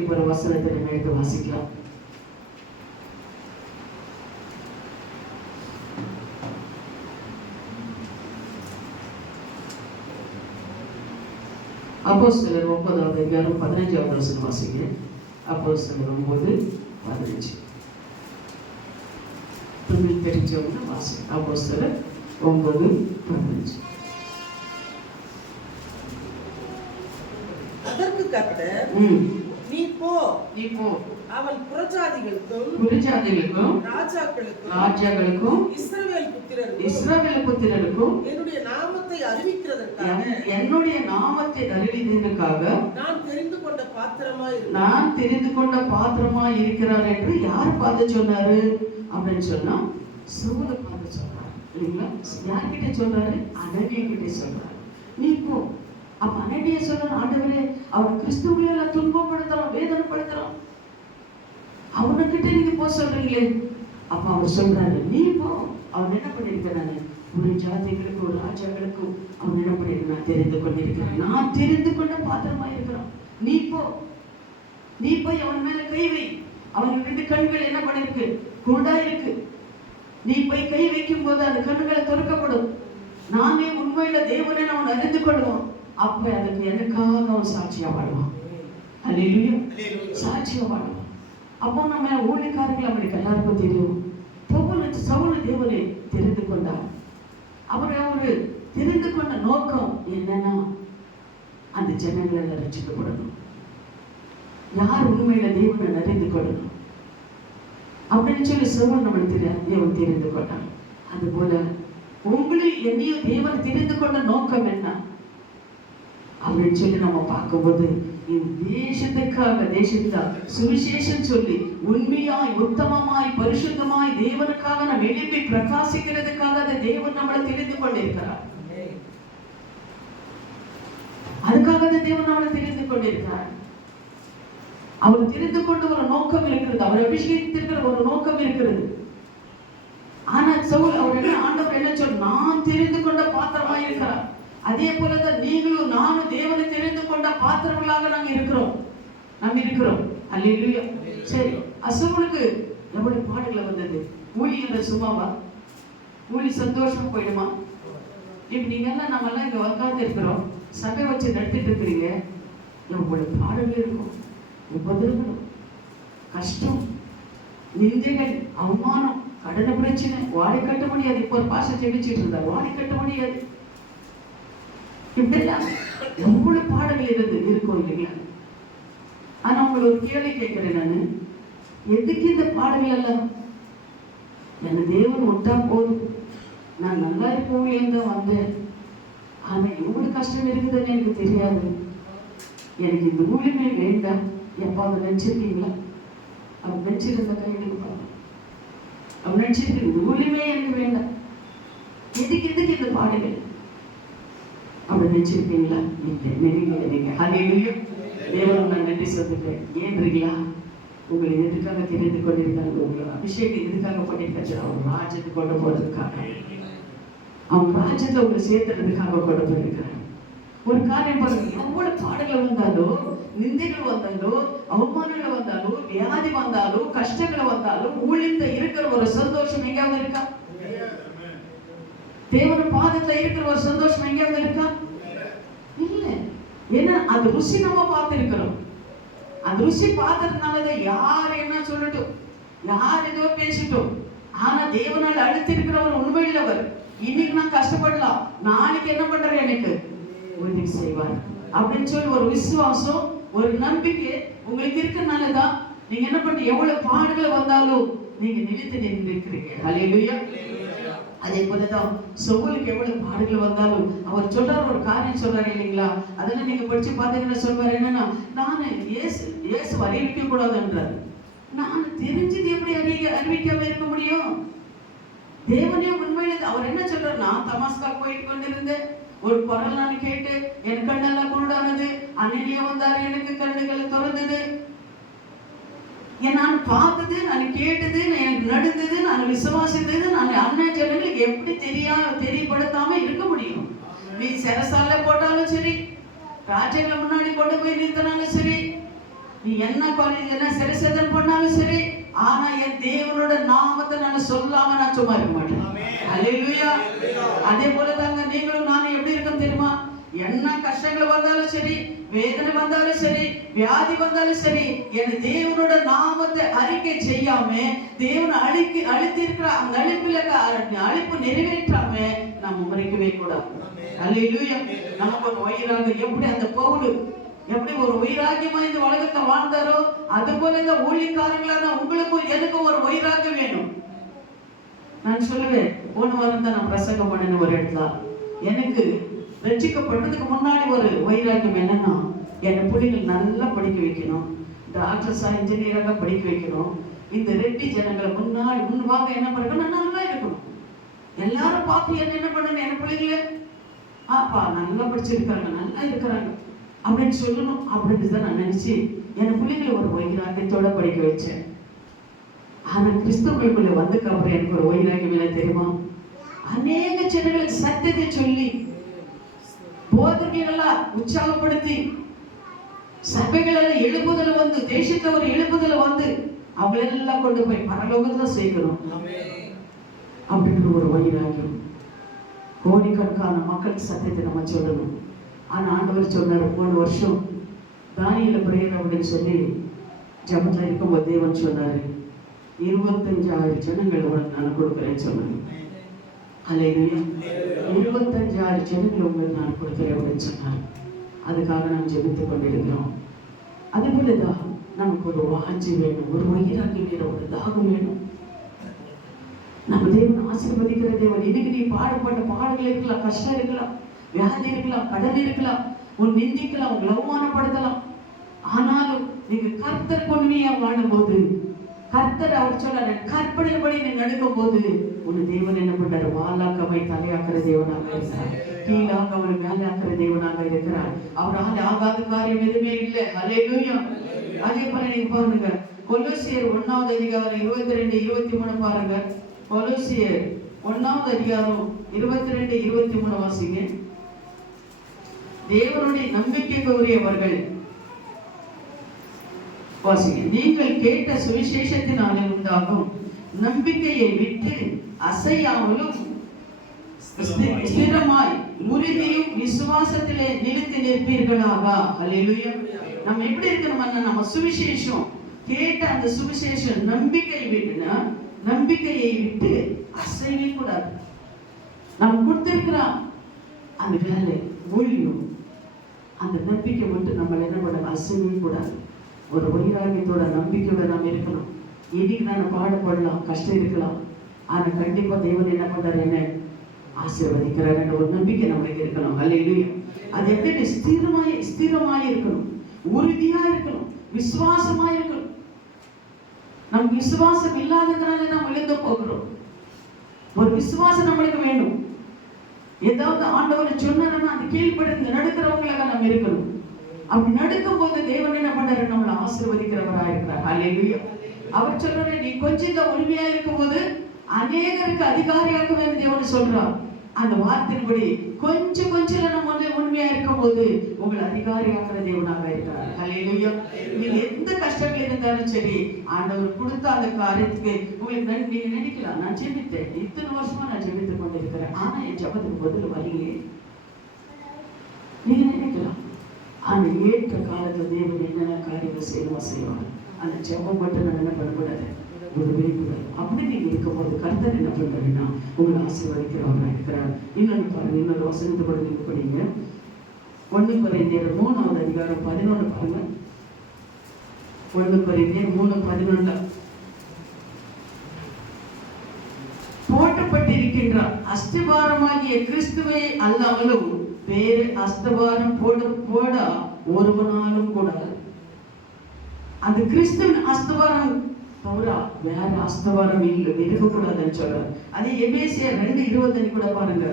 இப்போ ஒரு வசனத்தை நம்ம எடுத்து வாசிக்கலாம். அப்போஸ்தலர் 9வது அதிகாரம் 15வது வசனம் வாசிங்க. அப்போஸ்தலர் 9:15 தமிழ் தெரிஞ்சவங்க வாசிங்க. அப்போஸ்தலர் 9:15. அதற்கு கர்த்தர், நீ போ அவன் புறஜாதிகளுக்கும் ராஜாக்களுக்கும் இஸ்ரவேல் புத்திரருக்கும் என்னுடைய நாமத்தை அறிவிக்கிறதற்காக நான் தெரிந்து கொண்ட பாத்திரமாய் இருக்கிறார் என்று யார் பார்த்து சொன்னாரு அப்படின்னு சொன்னா சவுலை பார்த்து சொல்றாரு இல்லைங்களா? யார்கிட்ட சொல்றாரு? அனனியா கிட்ட சொல்றாரு. நீ போ. அப்ப அனனியா சொல்றாரு, ஆண்டவரே அவன் கிறிஸ்துவ துன்பப்படுத்துறான், வேதனைப்படுத்துறான், அவனுக்கிட்ட நீங்க போ சொல்றீங்களே. அப்ப அவர் சொல்றாரு, நீ போ. அவன் என்ன பண்ணிருக்கிறானு? ஒரு ஜாதிகளுக்கும் ஒரு ராஜாக்களுக்கும் அவன் என்ன பண்ணிருக்க? நான் தெரிந்து கொண்டிருக்கிறேன், நான் தெரிந்து கொண்ட பாத்திரமா இருக்கிறான். நீ போய் அவன் மேல கை வை. அவனுக்கு 2 கண்கள் என்ன பண்ணிருக்கு? குருடா இருக்கு. நீ போய் கை வைக்கும் போது அந்த கண்களை திறக்கப்படும். நானே உண்மையில தேவனே அவன் அறிந்து கொள்வான். அப்ப அதுக்கு எனக்காக அவன் சாட்சியா வாழுவான். அல்லேலூயா, சாட்சியா வாழுவான். அப்போ நம்ம ஊழியக்காரர்கள் அவனுக்கு எல்லாருக்கும் தெரியும். சவுல் தேவனை தெரிந்து கொண்டார். அவர் தெரிந்து கொண்ட நோக்கம் என்னன்னா, அந்த ஜனங்களை ரட்சிக்கப்படணும். யார் உண்மையில தேவனை அறிந்து கொள்ளணும் அப்படின்னு சொல்லி சவுல் நம்மளுக்கு தேவன் தெரிந்து கொண்டான். அது போல உங்களில் என்னையும் தேவன் தெரிந்து கொண்ட நோக்கம் என்ன அப்படின்னு சொல்லி நம்ம பார்க்கும்போது, தேசத்துல சுவிசேஷம் சொல்லி உண்மையாய் உத்தமமாய் பரிசுத்தமாய் தேவனுக்காக நம்ம எழுப்பி பிரகாசிக்கிறதுக்காக அந்த தேவன் நம்மளை தெரிந்து கொண்டிருக்கிறார். அதுக்காக அந்த தேவன் நம்மளை தெரிந்து கொண்டிருக்கிறார். அவர் தெரிந்து கொண்டு ஒரு நோக்கம் இருக்கிறது. அவர் அபிஷேகத்திற்கிற ஒரு நோக்கம் இருக்கிறது. ஆனா சவுல் ஆண்டவர் என்ன சொல், நான் தெரிந்து கொண்ட பாத்திரமா இருக்கிறார். அதே போலதான் நீங்களும் நானும் தேவனை தெரிந்து கொண்ட பாத்திரங்களாக நாங்க இருக்கிறோம். அல்லேலூயா. சரி, சவுலுக்கு எவ்வளவு பாடுகளை வந்தது. ஊழியர் சும்மாவா? ஊழி சந்தோஷமா போயிடுமா? இப்ப நீங்க எல்லாம் நம்ம எல்லாம் இங்க உட்கார்ந்து இருக்கிறோம், சபை வச்சு நடத்திட்டு இருக்கிறீங்க. எவ்வளவு பாடுகள் இருக்கும், உபதிரவம், கஷ்டம், நிந்தைகள், அவமானம், கடன பிரச்சனை, வாடகை கட்ட முடியாது. இப்போ ஒரு பாச செடிச்சிட்டு இருந்தார், வாடகை கட்ட முடியாது. இப்படிலாம் எவ்வளவு பாடங்கள் இருக்கும் இல்லைங்களா? ஆனா உங்களை ஒரு கேள்வி கேட்கிறேன் நானு, எதுக்கு இந்த பாடங்கள் எல்லாம்? எனக்கு தேவன் விட்டா போதும், நான் நல்லா இருக்கவும் தான் வந்தேன். ஆனா எவ்வளவு கஷ்டம் இருக்குதுன்னு எனக்கு தெரியாது. எனக்கு இந்த ஊழியமே வேண்டாம். எப்ப அவங்க நினைச்சிருக்கீங்களா? அவங்க நினைச்சிருந்த கையெழுத்து பாருங்க. அவங்க நினைச்சிருக்கு இந்த ஊழியமே எனக்கு வேண்டாம். எதுக்கு இந்த பாடங்கள் அப்படி நினைச்சிருக்கீங்களா? தேவன் நான் நன்றி சொல்லிட்டேன். ஏன்றீங்களா? உங்களை எதுக்காக தெரிந்து கொண்டிருக்காங்க, உங்களை அபிஷேகம் எதுக்காக பண்ணிருக்காச்சு? அவங்க ராஜ்யத்துக்கு கொண்டு போறதுக்காக, அவங்க ராஜ்யத்தை உங்களை சேர்த்துறதுக்காக கொண்டு போயிருக்கிறாங்க. ஒரு காரியம் பாருங்க, எவ்வளவு பாடங்கள் வந்தாலும், நிந்தைகள் வந்தாலும், அவமானங்கள் வந்தாலும், வியாதி வந்தாலும், கஷ்டங்கள் வந்தாலும், ஊழியத்தை இருக்கிற ஒரு சந்தோஷம் எங்கேயாவது இருக்கா? தேவன பாதத்துல இருக்கிற ஒரு சந்தோஷம் எங்கேயாவது இருக்கா? இல்ல. ஏன்னா அந்த ருசி நம்ம பார்த்திருக்கிறோம். அந்த ருசி பார்த்ததுனாலதான் யார் என்ன சொல்லட்டும், யார் ஏதோ பேசிட்டோம், ஆனா தேவனால் அழுத்திருக்கிறவர் உண்மையிலவர். இன்னைக்கு நான் கஷ்டப்படலாம், நாளைக்கு என்ன பண்ற எனக்கு உதவி செய்வார் அப்படின்னு சொல்லி ஒரு விசுவாசம், ஒரு நம்பிக்கை உங்களுக்கு இருக்கிறதுனாலதான் நீங்க என்ன பண்ற, எவ்வளவு பாடுகள் வந்தாலும் நீங்க நிலைத்து நின்றிருக்கிறீங்க. அல்லேலூயா. அதே போலதான் சவுலுக்கு எவ்வளவு பாடுகள் வந்தாலும் அவர் சொல்றாரு, ஒரு காரியம் சொல்றாரு இல்லைங்களா? அதெல்லாம் நீங்க படிச்சு பார்த்தீங்கன்னா சொல்வாரு, என்னன்னா நான் இயேசு அறிவிக்க கூடாதுன்றாரு. நான் தெரிஞ்சது எப்படி அறிவிக்காம இருக்க முடியும்? தேவனே உண்மையில அவர் என்ன சொல்றாரு, நான் தமாஸ்கா போயிட்டு கொண்டிருந்தேன், ஒரு குரல் நான் கேட்டு என் கண்ணெல்லாம் குருடானது, அன்னையே வந்தாரு, எனக்கு கண்ணுகளை திறந்தது, நான் பார்த்தது, நான் கேட்டது, எனக்கு நடந்தது, நான் விசுவாசித்தது, நான் அன்னை ஜனங்களுக்கு எப்படி தெரியப்படுத்தாம இருக்க முடியும்? நீ சிறைசாலை போட்டாலும் சரி, ராஜ்யங்களை முன்னாடி கொண்டு போய் நிறுத்தினாலும் சரி, நீ என்ன காலேஜ் என்ன சரி சேதம் பண்ணாலும் சரி, ஆனா என் தேவனோட நாமத்தை நான் சொல்லாம நான் சும்மா இருக்க மாட்டேன். அல்லேலூயா. அதே போல தாங்க நீங்களும் நானும் எப்படி இருக்கோம் தெரியுமா? என்ன கஷ்டங்கள் வந்தாலும் சரி, வேதனை வந்தாலும் சரி, வியாதி வந்தாலும் சரி, என் தேவனோட நாமத்தை அறிக்கை செய்யாம, தேவன் அழித்திருக்கிற அந்த அழிப்பு நிறைவேற்றாம நம்ம மறைக்கவே கூடாது. அல்லேலூயா. நமக்கு ஒரு வயிறாக எப்படி அந்த பவுல் எப்படி ஒரு வைராக்கியமா இந்த உலகத்தை வாழ்ந்தாரோ, அது போல இந்த ஊழியக்காரங்களான உங்களுக்கும் எனக்கும் ஒரு வைராக்கியம் வேணும். நான் சொல்லுவேன், போன வாரம் தான் நான் பிரசங்கம் பண்ணின ஒரு இடத்துல, எனக்கு ரட்சிக்கப்படுறதுக்கு முன்னாடி ஒரு வைராக்கியம் என்னன்னா, என் பிள்ளைகள் நல்லா படிக்க வைக்கணும், டாக்டர்ஸா இன்ஜினியராக படிக்க வைக்கணும், இந்த ரெட்டி ஜனங்களை முன்பாக என்ன பண்ணணும், நல்லா இருக்கணும். எல்லாரும் பார்த்து என்ன பண்ணணும், என் பிள்ளைங்கள ஆப்பா நல்லா படிச்சிருக்காங்க, நல்லா இருக்கிறாங்க அப்படின்னு சொல்லணும் அப்படின்னு தான் நான் நினைச்சு என் பிள்ளைங்களை ஒரு வைராக்கியத்தோட படிக்க வச்சேன். ஆனா கிறிஸ்தவர்களுக்குள்ள வந்ததுக்கு அப்புறம் எனக்கு ஒரு வைராக்கியம் இல்லை தெரியுமா? அநேக ஜனங்களுக்கு சத்தியத்தை சொல்லி போதனைகளெல்லாம் உற்சாகப்படுத்தி சபைகளெல்லாம் எழுப்புதல் வந்து, தேசத்துல ஒரு எழுப்புதல் வந்து அவங்களெல்லாம் கொண்டு போய் பரலோகத்தை சேர்க்கணும் அப்படின்ற ஒரு வைராக்கியம். கோடிக்கணக்கான மக்களுக்கு சத்தியத்தை நம்ம சொல்லணும். ஆனா ஆண்டவர் சொன்னார், போன வருஷம் தானியேல பிரேயர் அப்படின்னு சொல்லி ஜபத்துல இருக்கும்போது தேவன் சொன்னாரு, 25,000 ஜனங்கள் உனக்கு நான் கொடுக்குறேன்னு சொன்னாங்க. அல்லேலூயா. 25,000 ஜனங்கள் உங்களுக்கு நான் கொடுக்குறேன் அப்படின்னு சொன்னார். அதுக்காக நாம் ஜெபித்துக் கொண்டிருக்கிறோம். அதே போலதான் நமக்கு ஒரு வாஞ்சி வேணும், ஒரு வைராக்கியம் வேணும், ஒரு தாகம் வேணும். நம்ம தேவன் ஆசீர்வதிக்கிற தேவன். இன்னைக்கு நீ பாடுபட்ட பாடுகள் இருக்கலாம், கஷ்டம் இருக்கலாம், வியாதி இருக்கலாம், கடன் இருக்கலாம், உன் நிந்திக்கலாம், உங்களை அவமானப்படுத்தலாம். ஆனாலும் நீங்க கர்த்தர் கொன்மையா வாழும்போது, கர்த்தர் அவர் சொல்ல கற்பனைப்படி நீ நடக்கும் போது, உன் தேவன் என்ன பண்றாரு, வாளாக்கமை தலையாக்குற தேவனாக இருக்கிறார், கீழாக அவரை மேலாக்குற தேவனாக இருக்கிறார். அவரால் ஆகாத காரியம் எதுவுமே இல்லை. அல்லேலூயா. அதே போல நீங்க பாருங்க, கொலோசியர் 1வது அதிகாரம் 22, 23 பாருங்க. கொலோசியர் 1வது அதிகாரம் 22, 23 வாசிங்க. தேவனுடைய நம்பிக்கைக்கு உரியவர்கள் வாசிங்க. நீங்கள் கேட்ட சுவிசேஷத்தினாலே உண்டாகும் நம்பிக்கையை விட்டு அசையாமலும் ஸ்திரமாய் உறுதியும் விசுவாசத்திலே நிலைத்து நிற்பீர்களாக. அல்லேலூயா. நம்ம எப்படி இருக்கணும்னா, நம்ம சுவிசேஷம் கேட்ட அந்த சுவிசேஷம் நம்பிக்கையை விட்டு அசைவே கூடாது. நம்ம கொடுத்திருக்கிறோம் அந்த வேலை ஊழியம், அந்த நம்பிக்கை மட்டும் நம்மள என்ன பண்ண அசைவே கூடாது. ஒரு வைராகியத்தோட நம்பிக்கையோட நாம் இருக்கணும். இன்னைக்கு நான் பாடுபடலாம், கஷ்டம் இருக்கலாம், ஆனா கண்டிப்பா தேவன் என்ன பண்றாரு, என்ன ஆசீர்வதிக்கிறார் என்ற ஒரு நம்பிக்கை நம்மளுக்கு இருக்கணும். அல்லேலூயா. அது எப்படி ஸ்திரமாய் இருக்கணும், உறுதியா இருக்கணும், விசுவாசமா இருக்கணும். நம் விசுவாசம் இல்லாததுனால நாம் விழுந்து போகிறோம். ஒரு விசுவாசம் நம்மளுக்கு வேணும். ஏதாவது ஆண்டவர் சொன்னாருன்னா அது கீழ்ப்படுத்து நடக்கிறவங்களாக நம்ம இருக்கணும். அப்படி நடக்கும் போது தேவன் என்ன பண்றாரு, நம்மளை ஆசீர்வதிக்கிறவரா இருக்கிறார். அல்லேலூயா. அவர் சொல்றாரு, நீ கொஞ்சம் உண்மையா இருக்கும் போது அநேகருக்கு அதிகாரியாக்குவே தேவன் சொல்றார். அந்த வார்த்தையின்படி கொஞ்சம் நம்ம உண்மையா இருக்கும் போது உங்களை அதிகாரியாக்குற தேவனாக இருக்கிறார். அல்லேலூயா. நீங்க எந்த கஷ்டங்கள் இருந்தாலும் சரி, ஆண்டவர் கொடுத்த அந்த காரியத்துக்கு உங்களுக்கு நீங்க நினைக்கலாம், நான் ஜெபித்தேன், இத்தனை வருஷமா நான் ஜெபித்துக் கொண்டிருக்கிறேன், ஆனா என் ஜெபத்துக்கு பதில் வரலையே நீங்க நினைக்கலாம். ஆனா ஏற்ற காலத்துல தேவன் என்னென்ன காரியங்கள் செய்வாங்க. அந்த ஜெபம் மட்டும் நான் என்ன பண்ணக்கூடாது, ஒரு விழிப்புணர்வு. அப்படி நீங்க இருக்கும்போது கர்த்தர் என்ன பண்றாருன்னா உங்களை ஆசீர்வதிக்கிறவங்க இருக்கிறார். இன்னொன்று பாருங்க, இன்னொரு வசனத்தை கூட நீங்க படிங்க. 1 கொரிந்தியர் 3வது அதிகாரம் 11 பாருங்க. 1 கொரிந்தியர் 3:11 போட்டப்பட்டிருக்கின்ற அஸ்திபாரமாகிய கிறிஸ்துவை அல்லாமலும் வேறு அஸ்திபாரம் போட ஒருவனாலும் கூடாது. அந்த கிறிஸ்துவின் அஸ்திபாரம் தவிர வேற அஸ்திபாரம் இருக்கக்கூடாதுன்னு சொல்றாரு. அதே எபேசியர் 2:20 கூட பாருங்க.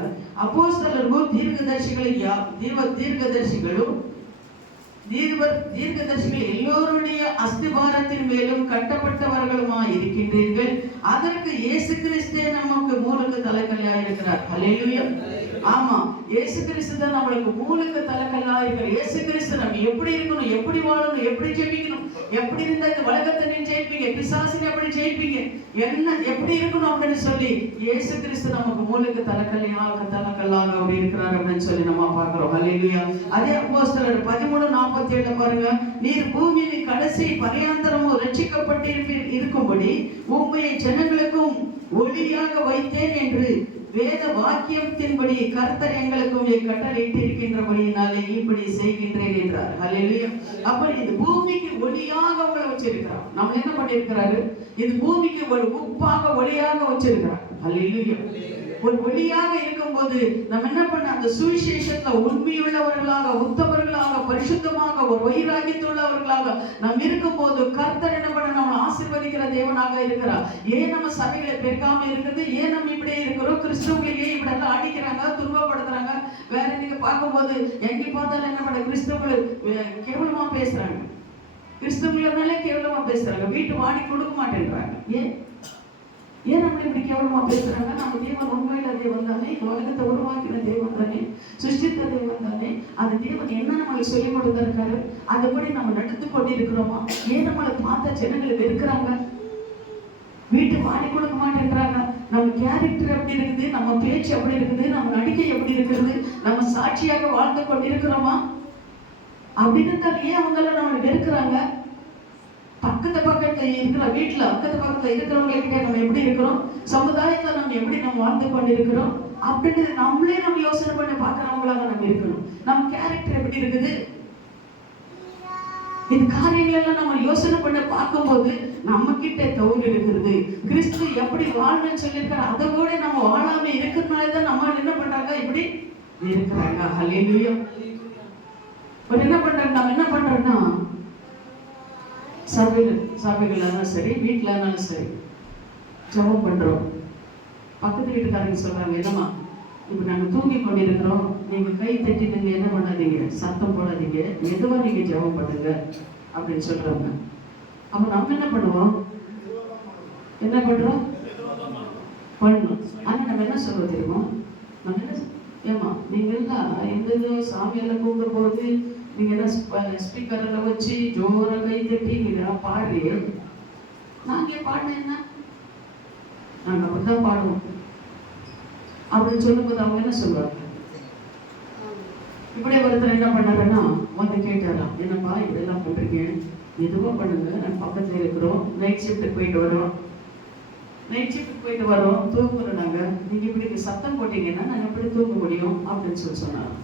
அப்போஸ்தலர்களும் தீர்க்கதரிசிகளும் தீர்க்கதரிசிகள் எல்லோருடைய அஸ்திபாரத்தின் மேலும் கட்டப்பட்டவர்களுமா இருக்கின்றீர்கள். அதற்கு இயேசு கிறிஸ்தே நமக்கு மூலக்கு தலைக்கல்லா இருக்கிறார். ஹல்லேலூயா. ஆமா, இயேசு கிறிஸ்து தான் நம்மளுக்கு மூலக்கு தலைக்கல்லா இருக்கிறார். இயேசு கிறிஸ்து நம்ம எப்படி இருக்கணும், எப்படி வாழணும், எப்படி ஜெபிக்கணும், எப்படி இருந்தா இந்த உலகத்தை நீ ஜெயிப்பீங்க, பிசாசினை எப்படி ஜெயிப்பீங்க, என்ன எப்படி இருக்கணும் அப்படின்னு சொல்லி இயேசு கிறிஸ்து நமக்கு மூலக்கு தலைக்கல்லாக அப்படி இருக்கிறார் அப்படின்னு சொல்லி நம்ம பார்க்கிறோம். ஹல்லேலூயா. அதே அப்போஸ்தலர் 13:47 பாருங்க. நீர் பூமியின் கடைசி பரியந்தரமும் ரட்சிக்கப்பட்டு இருக்கும்படி உம்மையை ஜனங்களுக்கும் ஒளியாக வைத்தேன் என்று வேத வாக்கியத்தின்படி கர்த்தர் எங்களுக்கும் கட்டளையிட்டு இருக்கின்றபடியினாலே இப்படி செய்கின்றேன் என்றார். ஹல்லேலூயா. அப்ப இந்த பூமிக்கு ஒளியாக உங்களை வச்சிருக்கிறார். நம்ம என்ன பண்ணிருக்கிறாரு? இந்த பூமிக்கு ஒரு உப்பாக ஒளியாக வச்சிருக்கிறார். ஹல்லேலூயா. ஒரு ஒளியாக இருக்கும்போது நம்ம என்ன பண்ண, அந்த சுவிசேஷத்துல உண்மையுள்ளவர்களாக, உத்தவர்களாக, பரிசுத்தமாக, ஒரு வைராகியத்துள்ளவர்களாக நாம் இருக்கும்போது கர்த்தர் என்ன பண்ண, நம்ம ஆசீர்வதிக்கிற தேவனாக இருக்கிறார். ஏன் நம்ம சபைகளை பெருக்காம இருக்குது, ஏன் நம்ம இப்படியே இருக்கிறோம், கிறிஸ்தவர்களையே இப்படி எல்லாம் அடிக்கிறாங்க, துன்பப்படுத்துறாங்க. வேற நீங்க பார்க்கும்போது எங்க பார்த்தாலும் என்ன பண்ண, கிறிஸ்தவர்கள் கேவலமா பேசுறாங்க, கிறிஸ்தவர்களாலே கேவலமா பேசுறாங்க, வீட்டு வாடி கொடுக்க மாட்டேன்றாங்க. ஏன் நம்ம இப்படி கேவலமா பேசுறாங்க? நம்ம தேவன் உண்மையில தேவன் தானே, இந்த உலகத்தை உருவாக்கின தேவன் தானே, சிருஷ்டித்த தேவன் தானே. அந்த தேவன் என்ன நம்மளுக்கு சொல்லிக் கொடுத்திருக்காரு, அதுபடி நம்ம நடந்து கொண்டிருக்கிறோமா? ஏன் நம்மளை பார்த்த ஜனங்களுக்கு இருக்கிறாங்க, வீட்டு வாடி கொடுக்க மாட்டேங்கிறாங்க? நம்ம கேரக்டர் எப்படி இருக்குது, நம்ம பேச்சு எப்படி இருக்குது, நம்ம நடிக்கை எப்படி இருக்கிறது, நம்ம சாட்சியாக வாழ்ந்து கொண்டிருக்கிறோமா? அப்படின்னு இருந்தால் ஏன் அவங்கள நம்ம வெறுக்கிறாங்க? பக்கத்துல இருக்கிற வீட்டுல பக்கத்துல இருக்கிறவங்க கிட்ட நம்ம எப்படி இருக்கிறோம், சமுதாயத்துல நம்ம எப்படி நம்ம வாழ்ந்து கொண்டிருக்கிறோம் அப்படின்னு நம்மளே நம்ம யோசனை பண்ணி பாக்குறவங்களாக நம்ம இருக்கணும். நம்ம கேரக்டர் எப்படி இருக்குது, இந்த காரியங்கள் எல்லாம் நம்ம யோசனை பண்ண பார்க்கும்போது நம்ம கிட்ட தவறு இருக்கிறது. கிறிஸ்து எப்படி வாழணும்னு சொல்லியிருக்காரு, அதை கூட நம்ம வாழாம இருக்கிறதுனாலதான் நம்ம என்ன பண்றாங்க, இப்படி இருக்கிறாங்க. ஹல்லேலூயா. என்ன பண்றாங்க, நம்ம என்ன பண்றோம்னா சபைகள்லாம் சரி, வீட்டுலனாலும் சரி ஜெபம் பண்றோம். பக்கத்து வீட்டுக்காரங்க சொல்றாங்க, என்னம்மா இப்ப நாங்க தூங்கி கொண்டிருக்கிறோம், நீங்க கை தட்டி நீங்க என்ன பண்ணாதீங்க, சத்தம் போடாதீங்க, எதுவா நீங்க ஜெபம் பண்ணுங்க அப்படின்னு சொல்றாங்க. அப்ப நம்ம என்ன பண்ணுவோம், என்ன பண்றோம், பண்ணணும். ஆனா நம்ம என்ன சொல்றது தெரியுமா, நம்ம என்ன, ஏமா நீங்க எல்லாம் எந்த சாமியெல்லாம் கூப்பிடும் போது நீங்க என்ன ஸ்பீக்கர்ல வச்சு ஜோர கை தட்டி நீங்க பாடுறீ, நாங்க பாடின என்ன, நாங்க அப்படிதான் பாடுவோம் அப்படின்னு சொல்லும்போது அவங்க என்ன சொல்லுவாங்க, இப்படியே ஒருத்தர் என்ன பண்ணாருன்னா வந்து கேட்டாராம், என்னப்பா இப்படி எல்லாம் பண்றீங்க, எதுவோ பண்ணுங்க, நான் பக்கத்துல இருக்கிறோம், நைட் ஷிஃப்ட்டுக்கு போயிட்டு வரோம், தூங்குறோம் நாங்க, நீங்க இப்படி சத்தம் போட்டீங்கன்னா நாங்க எப்படி தூங்க முடியும் அப்படின்னு சொன்னாங்க.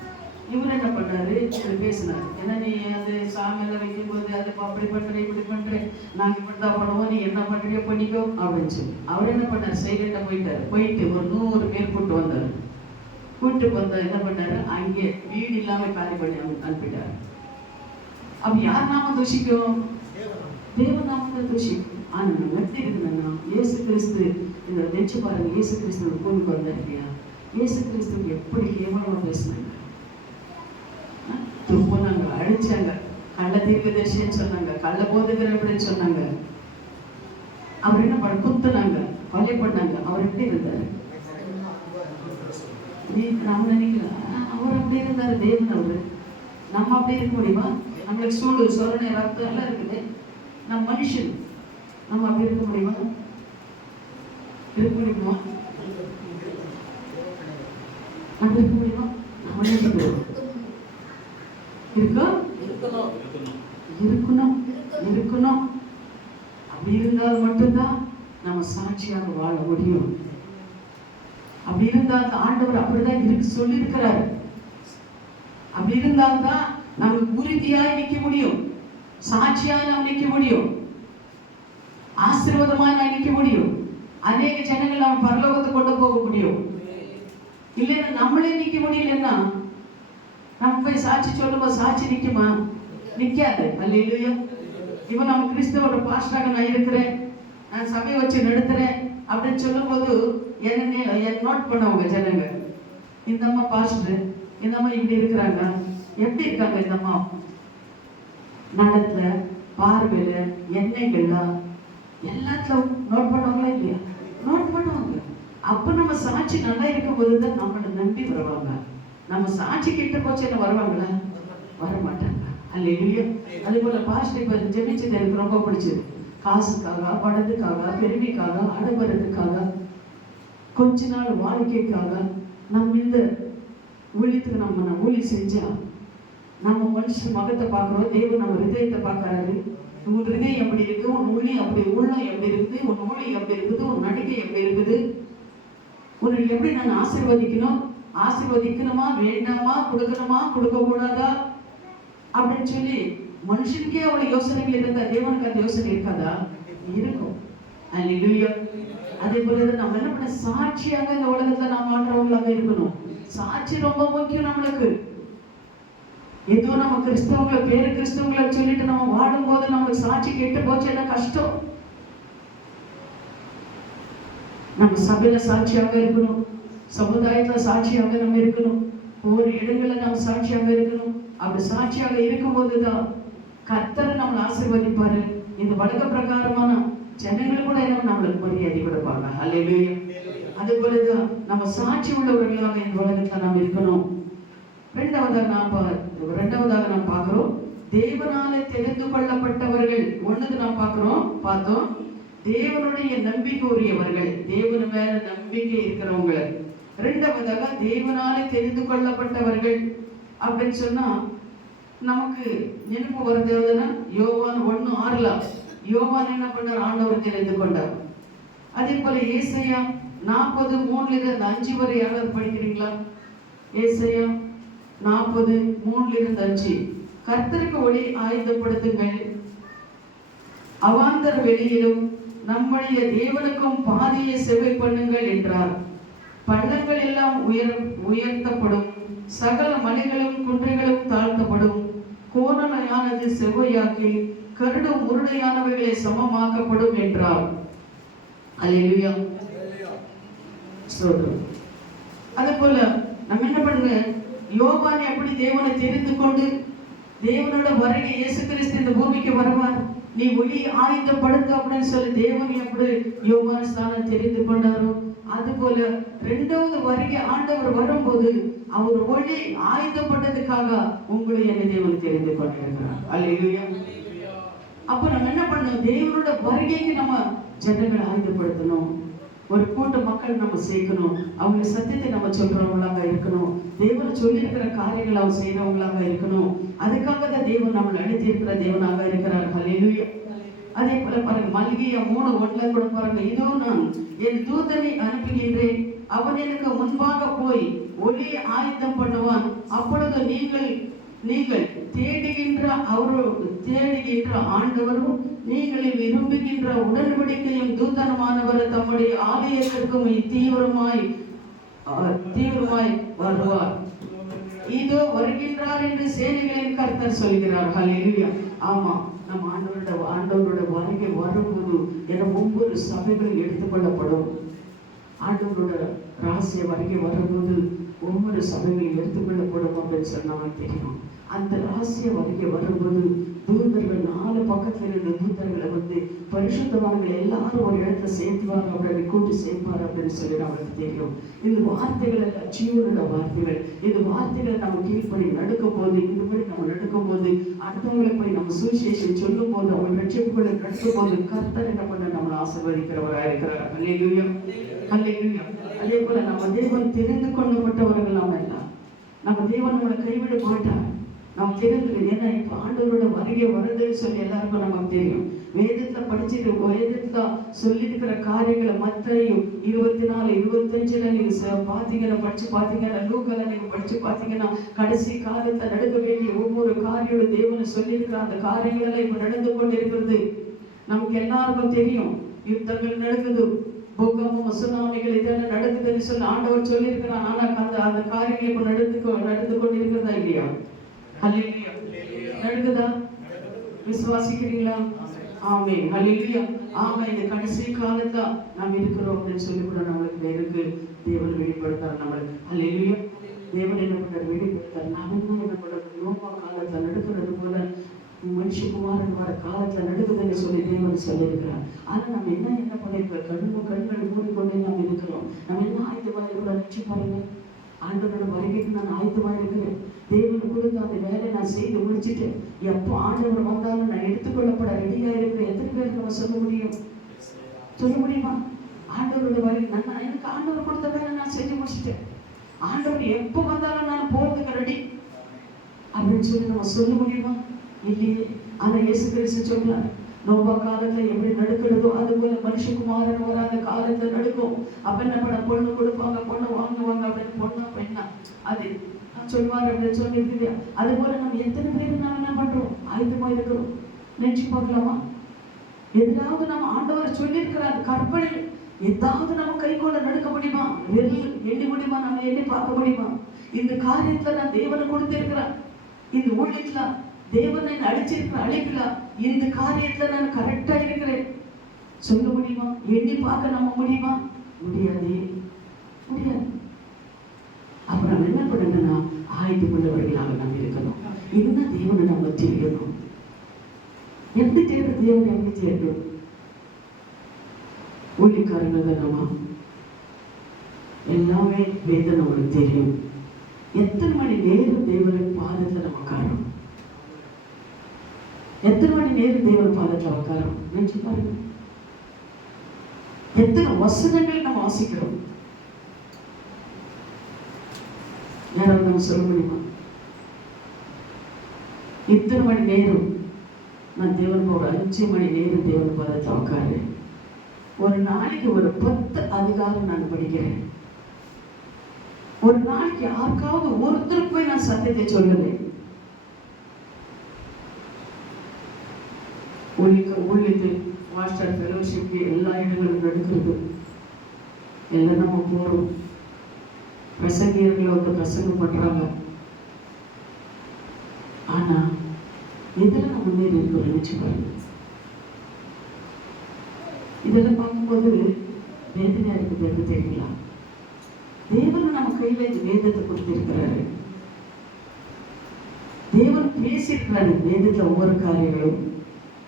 இவர் என்ன பண்ணாரு, இப்படி பேசினாரு, ஏன்னா நீ அது சாமியெல்லாம் வைக்கும் போது அது அப்படி பண்ற இப்படி பண்ற, நாங்க இப்படிதான் பண்ணுவோம், நீ என்ன பண்றியோ பண்ணிக்கோ அப்படின்னு சொல்லி அவர் என்ன பண்ணாரு, சைலண்டா போயிட்டு ஒரு 100 பேர் கூப்பிட்டு வந்தா என்ன பண்ணாரு, அங்கே வீடு இல்லாம காலி பண்ணி அனுப்பிட்டாரு. அப்ப யார் நாம தூஷிக்கும், தேவ நாமத்தை தூஷிக்கும். ஆனா நம்ம எப்படி இருக்குன்னா, இயேசு கிறிஸ்து இந்த நெச்சு பாருங்க, இயேசு கிறிஸ்து கூண்டுக்கு வந்தார் இல்லையா, இயேசு கிறிஸ்துக்கு எப்படி கேவலமா பேசினாங்க, துப்புனாங்க, அடிச்சாங்க, கள்ள தீர்க்கதரிசின்னு சொன்னாங்க, கள்ள போதகர் அப்படின்னு சொன்னாங்க, அவர் என்ன பண்ண, குத்துனாங்க, கொலை பண்ணாங்க. அவர் எப்படி இருந்தாரு, நம்ம நினைக்கலாம் அவர் அப்படி இருந்தாரு, தேவன் அவரு. நம்ம அப்படி இருக்க முடியுமா? நம்மளுக்கு சூடு சொரணை ரத்தம் எல்லாம் இருக்குது, நம்ம மனுஷன், நம்ம அப்படி இருக்க முடியுமா? நம்ம இருக்க முடியுமா? நம்ம இருக்கணும். அப்படி இருந்தால் மட்டும்தான் நம்ம சாட்சியாக வாழ முடியும். அப்படி இருந்தால் ஆண்டவர் அப்படிதான் இருக்கு சொல்லி இருக்கிறாரு. அப்படி இருந்தால்தான் நமக்கு உறுதியாய் நிற்க முடியும், சாட்சியாய் நாம் நிற்க முடியும், ஆசீர்வாதமாய் நான் நிற்க முடியும், அநேக ஜனங்கள் நம்ம பரலோகத்தை கொண்டு போக முடியும். இல்லைன்னா நம்மளே நிற்க முடியலன்னா நம்ம போய் சாட்சி சொல்லும்போது சாட்சி நிற்குமா? நிற்காது. அல்லேலூயா. இவன் நம்ம கிறிஸ்தவோட பாஸ்டராக நான் இருக்கிறேன், நான் சபையை வச்சு நடத்துறேன் அப்படின்னு சொல்லும் போது என்ன நோட் பண்ணவங்க ஜனங்க, இந்த அம்மா பாஸ்டர், இந்த அம்மா இப்படி இருக்கிறாங்க, எப்படி இருக்காங்க இந்த அம்மா, நடத்துல, பார்வையில, எண்ணெய்கள்ல எல்லாத்துலயும் நோட் பண்ணுவாங்களா இல்லையா? நோட் பண்ணுவாங்க. அப்ப நம்ம சாட்சி நல்லா இருக்கும் போதுதான் நம்மளை நம்பி வருவாங்க. நம்ம சாட்சி கிட்ட போச்சு என்ன வருவாங்களா? வர மாட்டாங்க. அல்லேலூயா. அதே போல பாஸ்டர் இப்ப ஜெபிச்சது எனக்கு ரொம்ப பிடிச்சது. காசுக்காக, பணத்துக்காக, பெருமைக்காக, ஆடம்பரத்துக்காக, கொஞ்ச நாள் வாழ்க்கைக்காக நம்ம இந்த ஊழியத்துக்கு நம்ம ஊழி செஞ்சா நம்ம மனுஷன் மகத்தை பார்க்கிறோம். தேவன் நம்ம ஹிருதயத்தை பார்க்கறாரு. உன் ஹிருதயம் எப்படி இருக்கு, உன் உள்ளம் எப்படி இருக்குது, உன் ஊழி எப்படி இருக்குது, உன் நடிகை எப்படி இருக்குது, உன்னை எப்படி நான் ஆசீர்வதிக்கணுமா வேண்டாமா, கொடுக்கணுமா கொடுக்க கூடாதா அப்படின்னு சொல்லி மனுஷனுக்கே அவ்வளவு யோசனைகள் இருந்தா தேவனுக்கு அந்த யோசனை இருக்காதா? இருக்கும். அல்லேலூயா. அதே போல நம்ம என்ன பண்ண, சாட்சியாக இந்த உலகத்துல நாம் வாழ்றவங்களாக இருக்கணும். சாட்சி ரொம்ப முக்கியம் நம்மளுக்கு. ஏதோ நம்ம கிறிஸ்தவங்களை பேரு கிறிஸ்தவங்களை சொல்லிட்டு நம்ம வாழும் போது நம்மளுக்கு சாட்சி கெட்டு போச்சு என்ன கஷ்டம். நம்ம சபையில சாட்சியாக இருக்கணும், சமுதாயத்துல சாட்சியாக நம்ம இருக்கணும், ஒவ்வொரு இடங்கள்ல நம்ம சாட்சியாக இருக்கணும். அப்படி சாட்சியாக இருக்கும் போதுதான் கர்த்தர் நம்மளை ஆசீர்வதிப்பாரு. இந்த வழக்க பிரகாரமான ஜனங்கள் கூட நம்மளுக்கு மரியாதை கொடுப்பாங்க. அல்லேலூயா. அது போலதான் நம்ம சாட்சி உள்ளவர்களாக இந்த உலகத்துல நாம் இருக்கணும். இரண்டாவதாக நாம் பார்க்கிறோம், தேவனாலே தெரிந்து கொள்ளப்பட்டவர்கள். ஒண்ணுக்கு நாம் பார்த்தோம் தேவனுடைய நம்பிக்கை உரியவர்கள், தேவன் மேல நம்பிக்கை இருக்கிறவங்க. இரண்டாவதாக தேவனாலே தெரிந்து கொள்ளப்பட்டவர்கள் அப்படின்னு சொன்னா நமக்கு நினைப்பு வருதுன்னா யோவான் 1:6 யோவான் என்ன பண்ணார்? ஆண்டவர் தெரிந்து கொண்டார். அதே போல ஏசாயா 40:3 வரை யாராவது படிக்கிறீங்களா? ஏசாயா 40:3 கர்த்தருக்கு ஒளி ஆயுதப்படுத்துங்கள், அவாந்தர வெளியிலும் நம்முடைய தேவனுக்கும் பாதையை செவ்வை பண்ணுங்கள் என்றார். பள்ளங்கள் எல்லாம் உயர்த்தப்படும், சகல மலைகளும் குன்றுகளும் தாழ்த்தப்படும், கோணலையானது செவ்வையாக்கி கருடும் உருளையானவைகளை சமமாக்கப்படும் என்றார். அல்லேலூயா. ஸ்தோத்திரம். அதே போல நம்ம என்ன பண்ணுங்க, யோவான் எப்படி தேவனை தெரிந்து கொண்டு தேவனோட வருகை இயேசு கிறிஸ்து இந்த பூமிக்கு வருவார், நீ ஒளி ஆயுதப்படுத்த அப்படின்னு சொல்லி தேவன் எப்படி யோவான் ஸ்தானம் தெரிந்து கொண்டாரோ, அது போல இரண்டாவது வருகை ஆண்டவர் வரும்போது அவர் ஒளி ஆயுதப்பட்டதுக்காக உங்களை என்ன தேவன் தெரிந்து கொண்டிருக்கிறார். அல்லேலூயா. அப்ப நம்ம என்ன பண்ணணும், தேவனோட வருகைக்கு நம்ம ஜனங்களை ஆயுதப்படுத்தணும். ஒரு கூட்ட மக்கள் நம்ம சேர்க்கணும், அவங்க சத்தியத்தை நம்ம சொல்றவங்களாக இருக்கணும், தேவன் சொல்லி இருக்கிற காரியங்களை அவங்க செய்யறவங்களாக இருக்கணும். அதுக்காக தான் தேவன் நம்மளை அழைத்திருக்கிற தேவனாக இருக்கிறார். அல்லேலூயா. அதே போல பாருங்க, மல்கியா 3:1 கூட பாருங்க, இதோ நான் என் தூதனை அனுப்புகின்றேன், அவன் எனக்கு முன்பாக போய் ஒளியை ஆயத்தம் பண்ணுவான். அப்பொழுது நீங்கள் தேடுகின்ற ஆண்டவரும் நீங்களை விரும்புகின்ற உடன்படிக்கையும் தூதனமானவர் தம்முடைய ஆலயத்திற்கும் தீவிரமாய் வருவார். இதோ வருகின்றார் என்று சேனைகளின் கர்த்தர் சொல்கிறார். ஹல்லேலூயா. ஆமா, நம்ம ஆண்டவரோட வருகை வரும்போது என ஒவ்வொரு சபைகளும் எடுத்துக்கொள்ளப்படும். ஆண்டவரோட ரகசிய வருகை வரும்போது ஒவ்வொரு சபைகளும் எடுத்துக்கொள்ளப்படும் அப்படின்னு சொன்னாலும் தெரியும். அந்த ரகசிய வருகை வரும்போது தூதர்கள் 4 பக்கத்துல இருந்த தூதர்களை பரிசுத்தவான்கள் எல்லாரும் ஒரு இடத்துல சேர்த்துவாங்க, அப்படின்னு கூட்டி சேர்ப்பார் அப்படின்னு சொல்லி நம்மளுக்கு தெரியும். இந்த வார்த்தைகள் எல்லாம் ஜீவனோட வார்த்தைகள். இந்த வார்த்தைகளை நம்ம கீழ்ப்படி நடக்கும் போது, இதுபடி நம்ம நடக்கும் போது, அடுத்தவங்களை போய் நம்ம சுவிசேஷம் சொல்லும் போது, அவங்க ரட்சிப்புகளை நடக்கும் போது கர்த்தர் என்ன பண்ண நம்மளை ஆசீர்வதிக்கிறவராக இருக்கிறார். அல்லேலூயா. அல்லேலூயா. அதே போல நம்ம தேவன் தெரிந்து கொள்ளப்பட்டவர்கள் நாம எல்லாம். நம்ம தேவன் நம்மளை கைவிட மாட்டார். நாம் தெரிந்து, ஏன்னா இப்ப ஆண்டவரோட வருகை வருதுன்னு சொல்லி எல்லாருக்கும் நமக்கு தெரியும். வேதத்துல படிச்சுட்டு வேதத்துல சொல்லி இருக்கிற காரியங்களை மத்தேயு 24:25 நீங்க பாத்தீங்கன்னா, படிச்சு பாத்தீங்கன்னா, லூக்கால நீங்க படிச்சு பாத்தீங்கன்னா, கடைசி காலத்தை நடக்க வேண்டிய ஒவ்வொரு காரியோட தேவனை சொல்லி இருக்கிற அந்த காரியங்கள் எல்லாம் இப்ப நடந்து கொண்டிருக்கிறது. நமக்கு எல்லாருக்கும் தெரியும். யுத்தங்கள் நடக்குது, பூகம்பம், சுனாமிகள் இதெல்லாம் நடக்குதுன்னு சொல்லி ஆண்டவர் சொல்லி இருக்கிறான். ஆனா அந்த காரியங்கள் இப்ப நடந்து கொண்டிருக்கிறதா இல்லையா? ஹல்லேலூயா. நடக்குதா? விசுவாசிக்கிறீங்களா? ஆமென். ஹல்லேலூயா. ஆமா, இந்த கடைசி காலத்துல நாம் இருக்கிறோம் அப்படின்னு சொல்லி கூட நம்மளுக்கு இருக்கு. தேவன் வெளிப்படுத்தார் நம்மளுக்கு. ஹல்லேலூயா. தேவன் என்ன பண்றாரு? வெளிப்படுத்தார். நாம என்ன பண்றோம்? யோபா காலத்துல நடக்கிறது போல மனுஷகுமாரன் வர காலத்துல நடுக்குதுன்னு சொல்லி தேவன் சொல்லியிருக்கிறார். ஆனா நம்ம என்ன பண்ணிருக்கோம்? கண்கள் மூடிக்கொண்டே நாம் இருக்கிறோம். நம்ம என்ன ஆயுதமா இருக்கிறோம்? நினைச்சு பாருங்க. ஆண்டவரோட வருகைக்கு நான் ஆயுதமா இருக்கிறேன். தேவன் கொடுத்த அந்த வேலையை நான் செய்து முடிச்சுட்டேன். எப்போ ஆண்டவர் வந்தாலும் நான் எடுத்துக்கொள்ளப்பட ரெடியா இருக்கிறேன். எத்தனை பேருக்கு நம்ம சொல்ல முடியும்? சொல்ல முடியுமா? ஆண்டவரோட வருகை எனக்கு ஆண்டவர் கொடுத்த வேலை நான் செஞ்சு முடிச்சுட்டேன். ஆண்டவர் எப்போ வந்தாலும் நான் போறதுக்கு ரெடி அப்படின்னு சொல்லி நம்ம சொல்ல முடியுமா? இல்லையே. ஆனா இயேசு கிறிஸ்து சொல்றாரு, நோபா காலத்துல எப்படி நடுக்கிறதோ அது போல மனுஷகுமாரன் வராத காலத்துல நடுக்கும். அப்ப என்ன பண்ண? பொண்ணு கொடுப்பாங்க, பொண்ணு வாங்குவாங்க, அப்படின்னு பொண்ணா பெண்ணா அது சொல்வார் அப்படின்னு சொல்லிருக்கு. அது போல நம்ம எத்தனை பேர் நாம் என்ன பண்றோம்? ஆயுதமா இருக்கிறோம். நினைச்சு பார்க்கலாமா? எதாவது நம்ம ஆண்டவர் சொல்லியிருக்கிறார் கற்பனை எதாவது நம்ம கை கொள்ள நடுக்க முடியுமா? வெறும் எண்ணி முடியுமா? நம்ம எண்ணி பார்க்க முடியுமா? இந்த காரியத்துல நான் தேவனை கொடுத்திருக்கிறேன். இந்த ஊழியத்துல தேவனை அடிச்சிருக்கிற அழைப்புல இந்த காரியத்துல நான் கரெக்டா இருக்கிறேன் சொல்ல முடியுமா? எண்ணி பார்க்க நம்ம முடியுமா? முடியாது, முடியாது. அப்ப நம்ம என்ன பண்ணுங்கன்னா ஆயுத கொண்டவர்களாக நம்ம இருக்கணும். இதுதான் தேவனை நம்ம தேடணும். எப்படி தேடுற? தேவனை எப்படி தேடணும்? ஊழியக்காரங்க நம்ம எல்லாமே வேதனை நம்மளுக்கு தெரியும். எத்தனை மணி நேரம் தேவனின் பாதத்துல நம்ம காரணம்? எத்தனை மணி நேரம் தேவன் பாதத்துல உட்காரம்? நினைச்சு பாருங்க. எத்தனை வசனங்கள் நம்ம வாசிக்கிறோம்? யாராவது நம்ம சொல்ல முடியுமா? இத்தனை மணி நேரம் நான் தேவன் ஒரு 5 மணி நேரம் தேவன் பாதத்துல உட்காரு. ஒரு நாளைக்கு ஒரு 10 அதிகாரம் நான் படிக்கிறேன். ஒரு நாளைக்கு யாருக்காவது ஒருத்தருக்கு போய் நான் சத்தியத்தை சொல்லுவேன். ஊழியத்து மாஸ்டர் ஃபெலோஷிப் எல்லா இடங்களும் நடக்கிறது. எல்லாம் நம்ம போறோம். பிரசங்கியர்களை வந்து பிரசங்கம் பண்றாங்க. ஆனா இதுல நம்ம முன்னேறி இருக்கிறோம். நினைச்சு பாருங்க. இதெல்லாம் பார்க்கும்போது வேதனையா இருக்குது. என்று தெரியல. தேவன் நம்ம கையில இந்த வேதத்தை கொடுத்திருக்கிறாரு. தேவன் பேசியிருக்கிறாரு வேதத்துல ஒவ்வொரு காரியங்களும்.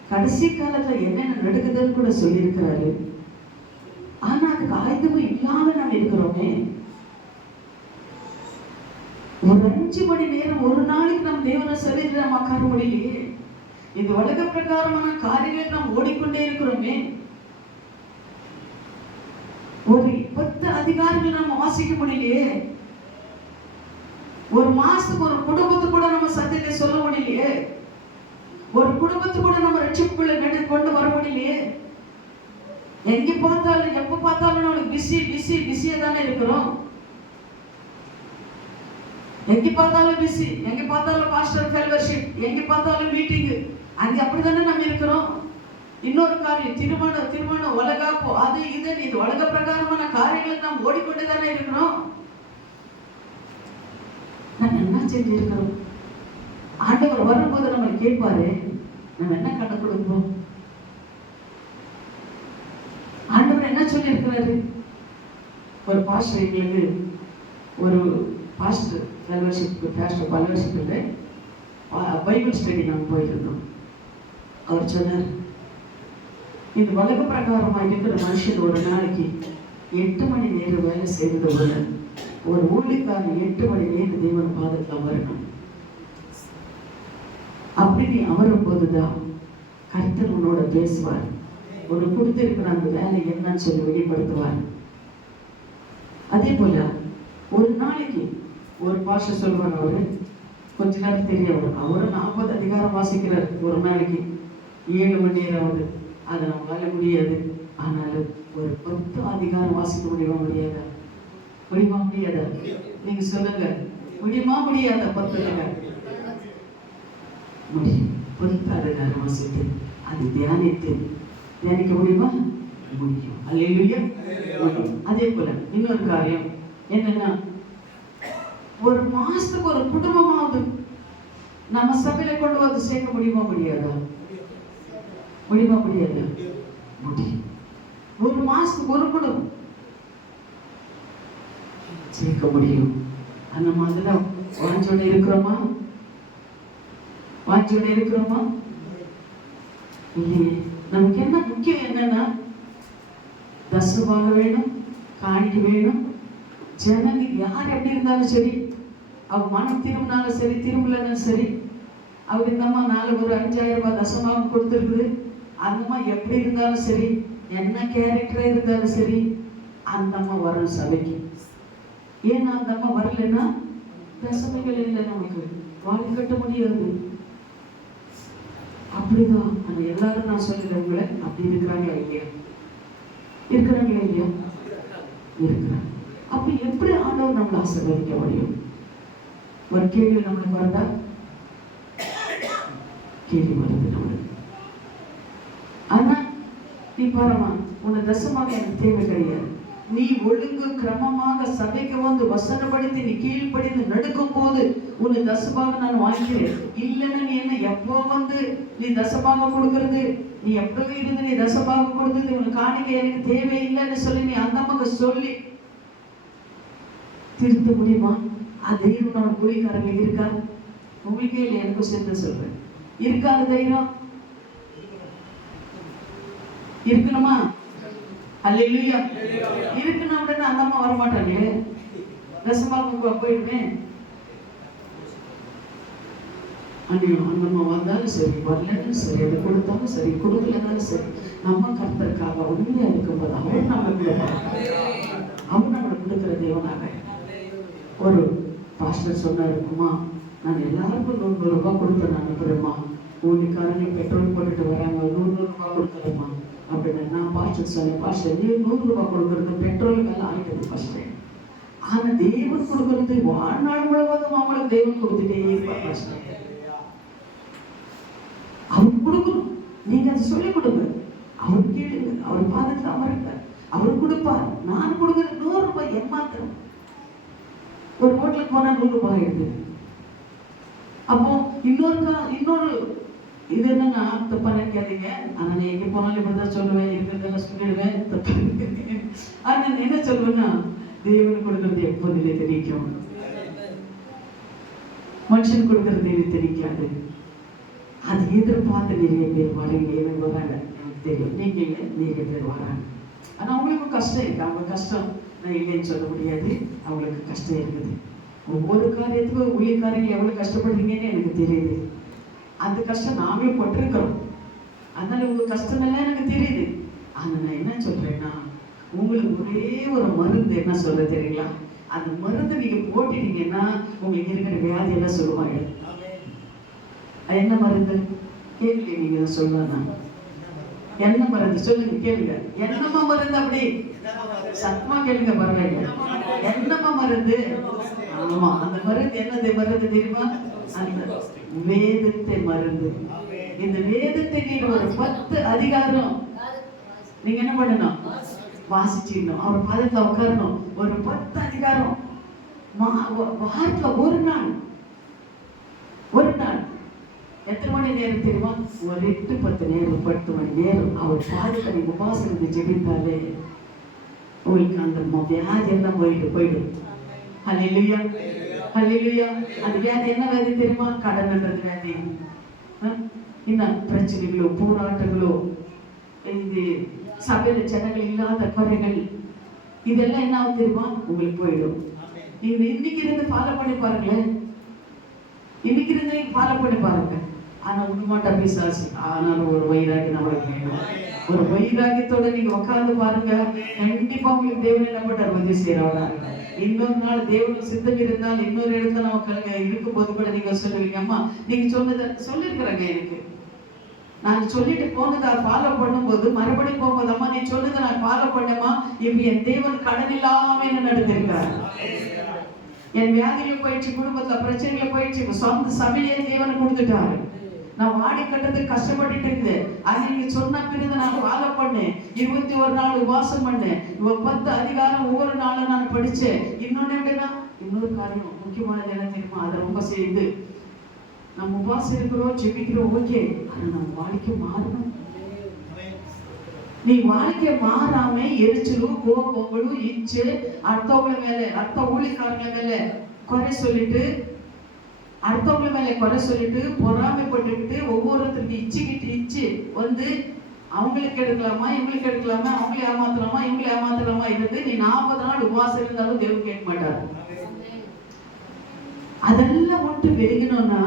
கடைசி காலத்துல என்னென்ன நடக்குதுன்னு கூட சொல்லியிருக்கிறாரு. ஆனா அதுக்கு ஆயுதமும் இல்லாம நம்ம இருக்கிறோமே. ஒரு 5 மணி நேரம் ஒரு நாளைக்கு நம்ம தேவனை சொல்லிட்டு நம்ம உட்கார முடியலையே. இந்த உலக பிரகாரமான காரியங்கள் நாம் ஓடிக்கொண்டே இருக்கிறோமே. ஒரு 10 அதிகாரங்கள் நம்ம வாசிக்க முடியலையே. ஒரு மாசத்துக்கு ஒரு குடும்பத்துக்கு கூட நம்ம சத்தியத்தை சொல்ல முடியலையே. ஒரு குடும்பத்துக்கு கூட நம்ம ரட்சிப்புக்குள்ள நடு கொண்டு வர முடியலையே. எங்க பார்த்தாலும் எப்ப பார்த்தாலும் நம்மளுக்கு பிஸியா தானே இருக்கிறோம். எங்க பார்த்தாலும் பிஸி, எங்க பார்த்தாலும் பாஸ்டர் ஃபெலோஷிப், எங்க பார்த்தாலும் மீட்டிங், அங்க அப்படித்தானே நம்ம இருக்கிறோம். இன்னொரு காரியம் திருமணம் உலகாப்போ அது இது உலக பிரகாரமான காரியங்களை நாம் ஓடிக்கொண்டு தானே இருக்கிறோம். நம்ம என்ன செஞ்சு இருக்கிறோம்? ஆண்டவர் வரும்போது நம்ம கேட்பாரு, நம்ம என்ன கண்டு கொடுப்போம்? ஆண்டவர் என்ன சொல்லி இருக்கிறாரு? ஒரு பாஸ்டர் எங்களுக்கு ஒரு பாஸ்டர் ஃபெலோஷிப் இல்லை, பைபிள் ஸ்டடி நாங்கள் போயிருந்தோம். அவர் சொன்னார், இது உலக பிரகாரமா இருக்கிற மனுஷன் ஒரு நாளைக்கு 8 மணி நேரம் வேலை செய்வது போல ஒரு ஊழியக்காரன் 8 மணி நேரம் தேவன் பாதத்தில் அமரணும். அப்படி நீ அமரும் போதுதான் கர்த்தர் உன்னோட பேசுவார். ஒரு கொடுத்திருக்கிற அந்த வேலை என்னன்னு சொல்லி வெளிப்படுத்துவார். அதே போல ஒரு நாளைக்கு ஒரு பாஷை சொல்வார். அவரு கொஞ்ச நேரம் தெரியவர். அவரு 40 அதிகாரம் வாசிக்கிறார் ஒரு நாளைக்கு. 7 மணி நேரம் ஆகுது. அதை நம்மளால முடியாது. ஆனாலும் ஒரு 10 அதிகாரம் வாசிக்க முடியுமா? முடியாதா? முடியாதா? நீங்க சொல்லுங்க, முடியுமா? முடியாத 10 அதிகாரம் முடியும். 10 அதிகாரம் வாசித்து அது தியானிக்க முடியுமா? முடியும். அல்லேலூயா. அதே போல இன்னொரு காரியம் என்னன்னா, ஒரு மாசத்துக்கு ஒரு குடும்பமாவது நம்ம சபையில கொண்டு வந்து சேர்க்க முடியுமா? முடியாதா? முடியுமா? முடியாது. முடியும். ஒரு மாசத்துக்கு ஒரு குடும்பம் சேர்க்க முடியும். அந்த மாதிரி வாஞ்சோட இருக்கிறோமா? இல்லையே. நமக்கு என்ன முக்கியம் என்னன்னா, தசமாக வேணும், காணிக்க வேணும். ஜனங்க யார் எப்படி இருந்தாலும் சரி, அவங்க மனம் திரும்பினாலும் சரி, திரும்பலன்னு சரி, அவர் இந்த அம்மா ஒரு 5000 ரூபாய் தசமாக கொடுத்துருக்குது. அந்த அம்மா எப்படி இருந்தாலும் சரி, என்ன கேரக்டரா இருந்தாலும் சரி, அந்த அம்மா வரணும் சபைக்கு. ஏன்னா அந்த அம்மா வரலன்னா தசமைகள் இல்லை, நமக்கு வாழ்க்கை கட்ட முடியாது. அப்படிதான் ஆனா எல்லாரும் நான் சொல்லுறேன், உங்களை அப்படி இருக்கிறாங்களா இல்லையா? இருக்கிறாங்களா இல்லையா? இருக்கிறாங்க. அப்ப எப்படி ஆண்டவர் நம்மளை ஆசீர்வதிக்க முடியும்? ஒரு கேள்வி நம்மளுக்கு வருதா? கேள்வி வருது நம்மளுக்கு. ஆனா நீ பாருமா, உன்னை தசமாக எனக்கு தேவை கிடையாது. நீ ஒழுங்கு கிரமமாக சபைக்கு வந்து வசனப்படுத்தி நீ கீழ்ப்படிந்து நடக்கும் போது உன்னை தசமாக நான் வாங்கிக்கிறேன். இல்லைன்னா நீ என்ன எப்போ வந்து நீ தசமாக கொடுக்கறது, நீ எப்பவே இருந்து நீ தசமாக கொடுத்தது உனக்கு காணிக்க எனக்கு தேவையில்லைன்னு சொல்லி நீ அந்த அம்மாக்கு சொல்லி திருத்த முடியுமா? அது தைரியம் கூலிக்காரங்க இருக்கா? உங்களுக்கே இல்லை, எனக்கும் சேர்த்து சொல்றேன். இருக்கா அந்த தைரியம்? இருக்கணுமா? அல்லேலூயா. இருக்கணும் உடனே அந்த அம்மா வரமாட்டாங்களே, தசமாக போயிடுமே. அந்த அம்மா வந்தாலும் சரி, வரலன்னு சரி, அதை கொடுத்தாலும் சரி, கொடுக்கலனாலும் சரி, நம்ம கர்த்தருக்காக உண்மையா இருக்கும்போது அவர் நம்மளுக்கு அவர் நம்மளுக்கு கொடுக்கிற தேவனாக. ஒரு பாஸ்டர் சொன்னாரு, அம்மா நான் எல்லாருக்கும் 100 ரூபாய் கொடுத்து நான் அனுப்புறேம்மா, ஊழிக்காரங்க பெட்ரோல் போட்டுட்டு வராங்க, 100 ரூபாய் கொடுக்குறேம்மா அப்படின்னு. நான் பாஸ்டர் சொன்னேன், பாஸ்டர் நீ 100 ரூபாய் கொடுக்கறது பெட்ரோலுக்கெல்லாம் ஆயிட்டது பாஸ்டர். ஆனா தேவன் கொடுக்கறது வாழ்நாள் முழுவதும் அவங்களுக்கு தேவன் கொடுத்துட்டே இருப்பார் பாஸ்டர். அவர் கொடுக்கணும், நீங்க அதை சொல்லிக் கொடுங்க, அவர் கேளுங்க, அவர் பாதத்தில் அமருங்க, அவர் கொடுப்பார். நான் கொடுக்கறது 100 ரூபாய் ஏமாத்திரம். ஒரு ஹோட்டலுக்கு போனா 100 ரூபாய் ஆயிடுது. அப்போ இன்னொரு இது என்னன்னா, தப்பா நினைக்காதீங்க, ஆனா நான் எங்க போனாலும் இப்படிதான் சொல்லுவேன், இருக்கிறதெல்லாம் சொல்லிடுவேன். தப்பா ஆனா நான் என்ன சொல்லுவேன்னா, தேவன் கொடுக்கறது எப்போ நிலை தெரிவிக்கும், மனுஷன் கொடுக்கறது நிலை தெரிவிக்காது. அது எதிர்பார்த்து நிறைய பேர் வரீங்க, எனக்கு வராங்க, எனக்கு தெரியும். நீங்க இல்லை, நிறைய பேர் வராங்க. ஆனா அவங்களுக்கும் கஷ்டம் இருக்கு. அவங்க கஷ்டம் நான் இல்லைன்னு சொல்ல முடியாது, அவங்களுக்கு கஷ்டம் இருக்குது. ஒவ்வொரு காரியத்துக்கும் ஊழியக்காரங்க எவ்வளவு கஷ்டப்படுறீங்கன்னு எனக்கு தெரியுது. அந்த கஷ்டம் நாங்களும் பட்டிருக்கிறோம். அதனால உங்க கஷ்டம் எல்லாம் எனக்கு தெரியுது. ஆனா நான் என்ன சொல்றேன்னா, உங்களுக்கு ஒரே ஒரு மருந்து என்ன சொல்ற தெரியுங்களா? அந்த மருந்து நீங்க போட்டுட்டீங்கன்னா உங்களுக்கு இருக்கிற வியாதி எல்லாம் சொல்லுவாங்க. அது என்ன மருந்து கேள்வி நீங்க சொல்லலாம். என்ன மருந்து சொல்லுங்க, கேளுங்க. என்னம்மா மருந்து? அப்படி சத்தமா கேளுங்க, பரவாயில்ல. என்னம்மா மருந்து? ஆமா, அந்த மருந்து என்னது மருந்து தெரியுமா? அந்த வேதத்தை மருந்து. இந்த வேதத்தை நீங்க ஒரு 10 அதிகாரம் நீங்க என்ன பண்ணணும்? வாசிச்சிடணும். அவர் பாதத்துல உட்காரணும். ஒரு 10 அதிகாரம் வாரத்துல ஒரு நாள் எத்தனை மணி நேரம் தெரியுமா? ஒரு 8-10 நேரம், 10 மணி நேரம் அவர் பாதத்தை உபாசனத்தை ஜெபித்தாலே உங்களுக்கு அந்த வியாதி எல்லாம் போயிடும். அல்லேலூயா, அல்லேலூயா. அந்த வியாதி என்ன வியாதி தெரியுமா? கடன்ன்றது வியாதி. இன்னும் பிரச்சனைகளோ, போராட்டங்களோ, இந்த சபையில ஜனங்கள் இல்லாத குறைகள், இதெல்லாம் என்ன ஆகும் தெரியுமா? உங்களுக்கு போயிடும். நீங்க இன்னைக்கு இருந்து ஃபாலோ பண்ணி பாருங்களேன். இன்னைக்கு இருந்து ஃபாலோ பண்ணி பாருங்க. ஆனா உண்மாட்டா பிசாசு. ஆனாலும் ஒரு வைராகி நம்மளுக்கு வேணும். ஒரு வைராகியத்தோட நீங்க உட்கார்ந்து பாருங்க, கண்டிப்பா உங்களுக்கு தேவன் என்ன பண்றாரு? உதவி செய்யறவரா. இன்னொரு நாள் தேவனுக்கு சித்தம் இருந்தால் இன்னொரு இடத்துல நமக்கு இருக்கும்போது கூட நீங்க சொல்லுவீங்க, அம்மா நீங்க சொன்னதை சொல்லிருக்கிறாங்க, எனக்கு நான் சொல்லிட்டு போனதை ஃபாலோ பண்ணும்போது மறுபடியும் போகும்போது, அம்மா நீ சொன்னதை நான் ஃபாலோ பண்ணமா, இப்ப என் தேவன் கடன் இல்லாம என்ன நடந்திருக்காரு. என் வியாதியில போயிடுச்சு, குடும்பத்துல பிரச்சனையில போயிடுச்சு, சொந்த சபையே தேவன் கொடுத்துட்டாரு. நான் வாடி கட்டத்துக்கு கஷ்டப்பட்டுட்டு இருந்தேன். அது நீங்க சொன்ன பிறகு நான் ஃபாலோ பண்ணேன். 21 நாள் உபாசம் பண்ணேன். 10 அதிகாரம் ஒவ்வொரு நாளும் நான் படிச்சேன். இன்னொன்னு எப்படின்னா, இன்னொரு காரியம் முக்கியமானது என்ன தெரியுமா? அதை ரொம்ப செய்து நம்ம உபாசம் இருக்கிறோம், ஜெபிக்கிறோம், ஓகே. ஆனா நம்ம வாழ்க்கை மாறணும். நீ வாழ்க்கை மாறாம எரிச்சலும், கோபங்களும், இச்சு, அடுத்தவங்க மேல, அடுத்த ஊழியக்காரங்க மேல குறை சொல்லிட்டு அடுத்தவங்க மேல குறை சொல்லிட்டு பொறாமைப்பட்டுக்கிட்டு ஒவ்வொருத்தருக்கு இச்சு வந்து அவங்களுக்கு எடுக்கலாமா இவங்களுக்கு எடுக்கலாமா, அவங்கள ஏமாத்தலாமா இவங்களை ஏமாத்தலாமா இருந்து நீ 40 நாள் உபவாசம் இருந்தாலும் தேவன் கேட்க மாட்டாரு. அதெல்லாம் விட்டு வெறுகணும்னா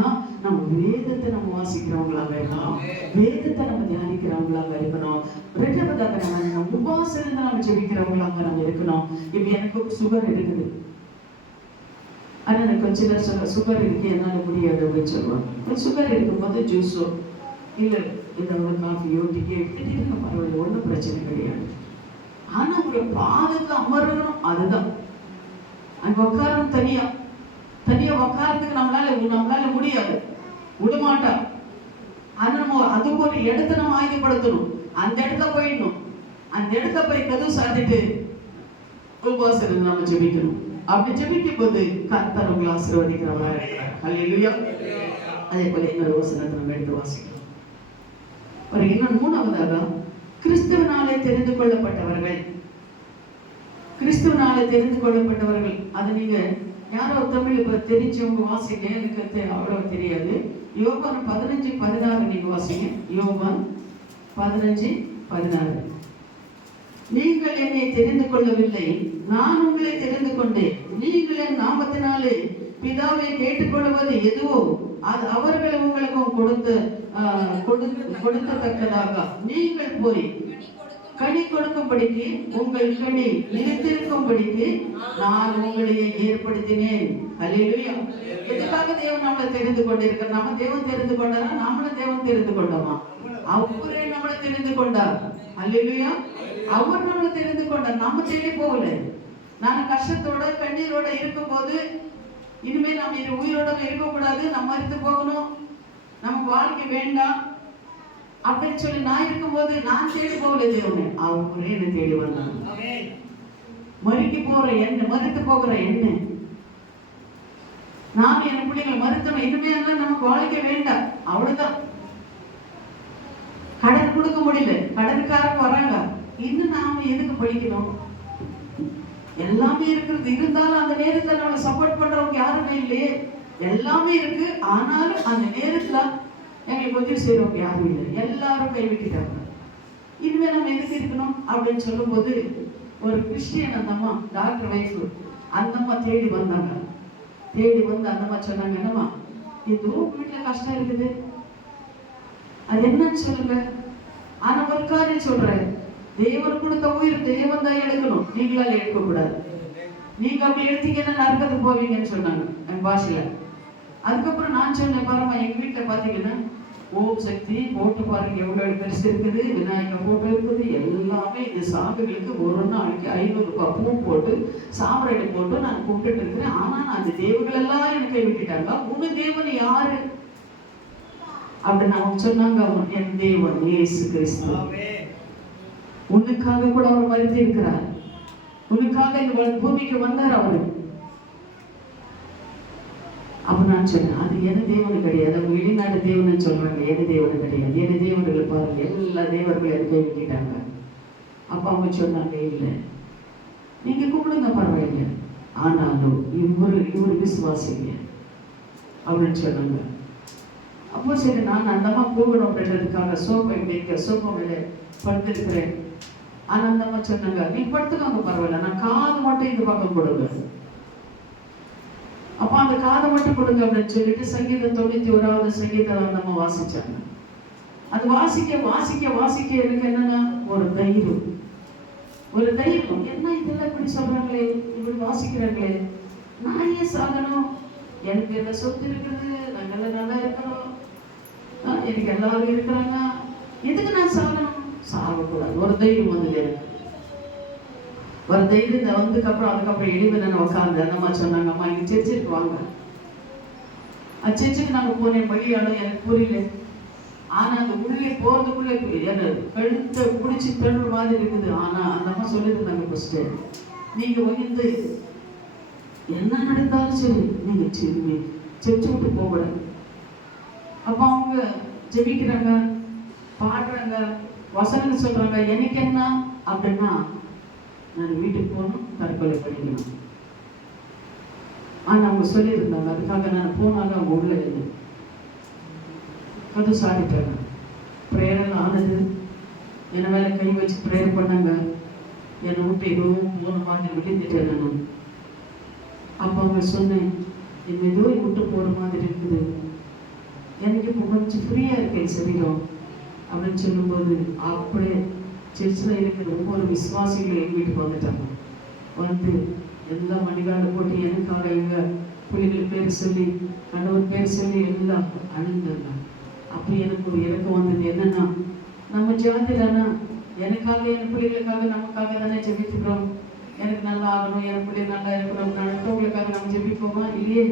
நம்ம வேதத்தை நம்ம வாசிக்கிறவங்களாக இருக்கணும், வேதத்தை நம்ம தியானிக்கிறவங்களாக இருக்கணும். ரெண்டாவதாக நம்ம உபவாசம் இருந்து நம்ம ஜெபிக்கிறவங்களாக நம்ம இருக்கணும். இப்ப எனக்கு சுகர் இருக்குது, ஆனா எனக்கு கொஞ்ச நேரம் சொல்ல சுகர் இருக்கு என்னால முடியாது அப்படின்னு சொல்லுவாங்க. சுகர் இருக்கும்போது ஜூஸோ இல்ல இந்த ஒரு காஃபியோ டீயோ எடுத்துட்டீங்க பரவாயில்ல, ஒன்றும் பிரச்சனை கிடையாது. ஆனா உங்களை பாதுக்கு அமரணும், அதுதான் அங்க உட்காரணும். தனியா உட்காரத்துக்கு நம்மளால முடியாது, விடமாட்டா. ஆனா நம்ம அதுக்கு ஒரு இடத்த நம்ம ஆயுதப்படுத்தணும், அந்த இடத்துல போயிடணும். அந்த இடத்த போய் கதவு சாத்திட்டு உபவாசம் நம்ம ஜெபிக்கணும். அப்படி ஜெபிக்கும் போது கர்த்தர் உங்களை ஆசீர்வதிக்கிறவரா இருக்கிறார். ஹல்லேலூயா. அதே போல இன்னொரு வசனத்தை நம்ம எடுத்து வாசிக்கலாம். ஒரு இன்னொரு மூணாவதாக கிறிஸ்துவனாலே தெரிந்து கொள்ளப்பட்டவர்கள். கிறிஸ்துவனாலே தெரிந்து கொள்ளப்பட்டவர்கள் அது நீங்க யாரோ தமிழ் இப்ப தெரிஞ்சவங்க வாசிங்க, எனக்கு அவ்வளவு தெரியாது. யோவான் 15:16 நீங்க வாசிங்க. யோவான் 15:16. நீங்கள் என்னை தெரிந்து கொள்ளவில்லை, நான் உங்களை தெரிந்து கொண்டேன். நீங்கள் என் நாமத்தினாலே பிதாவை கேட்டுக்கொள்வது எதுவோ அது அவர்களை உங்களுக்கும் கொடுக்கத்தக்கதாக நீங்கள் போய் கனி கொடுக்கும்படிக்கு உங்கள் கனி நிலைத்திருக்கும்படிக்கு நான் உங்களை ஏற்படுத்தினேன். அல்லேலூயா. எதுக்காக தேவன் நம்மளை தெரிந்து கொண்டிருக்கிறார்? நம்ம தேவன் தெரிந்து கொண்டாரா, நம்மளும் தேவன் தெரிந்து கொண்டோமா? அவரே நம்மளை தெரிந்து கொண்டார். அல்லேலூயா. அவர் நம்மளை தெரிந்து கொண்டார், நம்ம தேடி போகல. நான் கஷ்டத்தோட கண்ணீரோட இருக்கும் போது இனிமே நம்ம இது உயிரோட இருக்கக்கூடாது, நம்ம மறித்து போகணும், நமக்கு வாழ்க்கை வேண்டாம் அப்படின்னு சொல்லி நான் இருக்கும்போது நான் தேடி போகல தேவனே, அவரே என்னை தேடி வந்தாங்க. மறித்து போகிற என்ன நாம என் பிள்ளைங்களை மறுத்தணும், இனிமே நமக்கு வாழ்க்கை வேண்டாம், அவ்வளவுதான். கடன் கொடுக்க முடியல, கடனுக்காரங்க வராங்க, இன்னும் நாம எதுக்கு படிக்கணும்? எல்லாமே இருக்கிறது, இருந்தாலும் அந்த நேரத்துல நம்ம சப்போர்ட் பண்றவங்க யாருமே இல்லையே. எல்லாமே இருக்கு, ஆனாலும் அந்த நேரத்துல எங்களுக்கு உதவி செய்யறவங்க யாரும் இல்லை, எல்லாரும் கைவிட்டுட்டாங்க. இனிமே நம்ம எதுக்கு இருக்கணும் அப்படின்னு சொல்லும் போது ஒரு கிறிஸ்டியன் அந்த அம்மா, டாக்டர் வைஃப், அந்த அம்மா தேடி வந்தாங்க. தேடி வந்து அந்த அம்மா சொன்னாங்க, என்னம்மா இதுவும் வீட்டுல கஷ்டம் இருக்குது, அது என்னன்னு சொல்லுங்க. ஆனா ஒரு காரியம் சொல்றேன், தேவன் கொடுத்த உயிர் தேவன் தான் எடுக்கணும், நீங்களால எடுக்க கூடாது. நீங்க அப்படி எடுத்தீங்கன்னா நரகத்துக்கு போவீங்கன்னு சொன்னாங்க என் பாஷையில. அதுக்கப்புறம் நான் சொன்னேன், பாருமா எங்க வீட்டுல பாத்தீங்கன்னா ஓம் சக்தி போட்டு பாருங்க எவ்வளவு பெருசு இருக்குது, விநாயகர் போட்டோ இருக்குது, எல்லாமே இந்த சாமிகளுக்கு ஒரு நாளைக்கு 500 ரூபாய் பூ போட்டு சாம்பிராணி போட்டு நான் கும்பிட்டு இருக்கிறேன். ஆனா அந்த தேவர்கள் எல்லாம் எனக்கு விட்டுட்டாங்க, உங்க தேவன் யாரு அப்படின்னு அவங்க சொன்னாங்க. என் தேவன் இயேசு கிறிஸ்து, உனக்காக கூட அவர் மறித்து இருக்கிறார், உனக்காக இந்த பூமிக்கு வந்தார் அவரு. அப்ப நான் சொன்னேன், அது என தேவனு கிடையாது, அவங்க வெளிநாடு தேவன்னு சொல்றாங்க, என தேவனு கிடையாது, என தேவர்களை பாருங்க எல்லா தேவர்களும் என் கை விட்டாங்க. அப்ப அவங்க சொன்னாங்க, இல்லை நீங்க கூப்பிடுங்க பரவாயில்லை, ஆனாலும் இவரு விசுவாசிங்க அப்படின்னு சொன்னாங்க. அப்போ சரி நான் அந்தம்மா கூப்பிடும் அப்படின்றதுக்காக சோப்பை மேல படுத்திருக்கிறேன். ஆனா அந்தம்மா சொன்னாங்க, நீ படுத்துக்காங்க பரவாயில்ல, நான் காது மட்டும் இந்த பக்கம் கொடுங்க. அப்ப அந்த காதை மட்டும் கொடுங்க அப்படின்னு சொல்லிட்டு சங்கீதம் 91வது சங்கீதம் அந்தம்மா வாசிச்சாங்க. அது வாசிக்க எனக்கு என்னன்னா ஒரு தைரியம், என்ன இதெல்லாம் இப்படி சொல்றாங்களே, இப்படி வாசிக்கிறாங்களே, நான் ஏன் சாகணும், எனக்கு என்ன சொத்து இருக்குது, நாங்கள் நல்லா இருக்கணும், எனக்கு எல்லாரும் இருக்கிறாங்க, எதுக்கு நான் சாகணும்? சாகக்கூடாது. ஒரு தைரியம் வந்தது எனக்கு, ஒரு தைரியத்தை வந்ததுக்கப்புறம் அதுக்கப்புறம் எளிமை நான் உட்காந்து அந்த மாதிரி சொன்னாங்க, அம்மா இங்க சர்ச்சுக்கு வாங்க. சர்ச்சுக்கு நாங்க போனேன், வழியாலும் எனக்கு புரியல. ஆனா அந்த உள்ளே போறதுக்குள்ளே என்ன கழுத்தை பிடிச்சி பெண்ணுற மாதிரி இருக்குது. ஆனா அந்த அம்மா சொல்லியிருந்தாங்க, ஃபர்ஸ்ட் நீங்க வந்து என்ன நடந்தாலும் சரி நீங்க சர்ச்சு விட்டு போகக்கூடாது. அப்ப அவங்க ஜெபிக்கிறாங்க, பாடுறாங்க, வசனங்கள் சொல்றாங்க. எனக்கு என்ன அப்படின்னா நான் வீட்டுக்கு போகணும், தற்கொலை பண்ணிக்கணும். ஆனால் அவங்க சொல்லியிருந்தாங்க, அதுக்காக நான் போனாலும் அவங்க உள்ள இல்லை கது சாதிட்டாங்க. ப்ரேயரெல்லாம் ஆனது, என்னை மேலே கை வச்சு ப்ரேயர் பண்ணாங்க. என்னை விட்டு எதுவும் போன மாதிரி விழுந்துட்டேன் நான். அப்போ அவங்க சொன்னேன், என்னை ஏதோ விட்டு போகிற மாதிரி இருக்குது, எனக்கு இப்போ கொஞ்சம் ஃப்ரீயாக இருக்கேன் சரீரம் அப்படின்னு சொல்லும்போது, அப்படியே சர்ச்சில் இருக்கிற ஒவ்வொரு விசுவாசிகளும் எங்கள் வீட்டுக்கு வந்துட்டாங்க. வந்து எல்லாம் மணிகால போட்டு எனக்காக எங்கள் பிள்ளைகள் பேர் சொல்லி கணவர் பேர் சொல்லி எல்லாம் அணுந்தாங்க. அப்போ எனக்கு ஒரு இறக்கம் வந்தது. என்னன்னா, நம்ம ஜாதியிலனா எனக்காக என் பிள்ளைகளுக்காக நமக்காக தானே ஜெபிக்கிறோம். எனக்கு நல்லா ஆகணும், என் பிள்ளை நல்லா இருக்கணும், அடுத்தவங்களுக்காக நம்ம ஜெபிப்போமா? இல்லையே.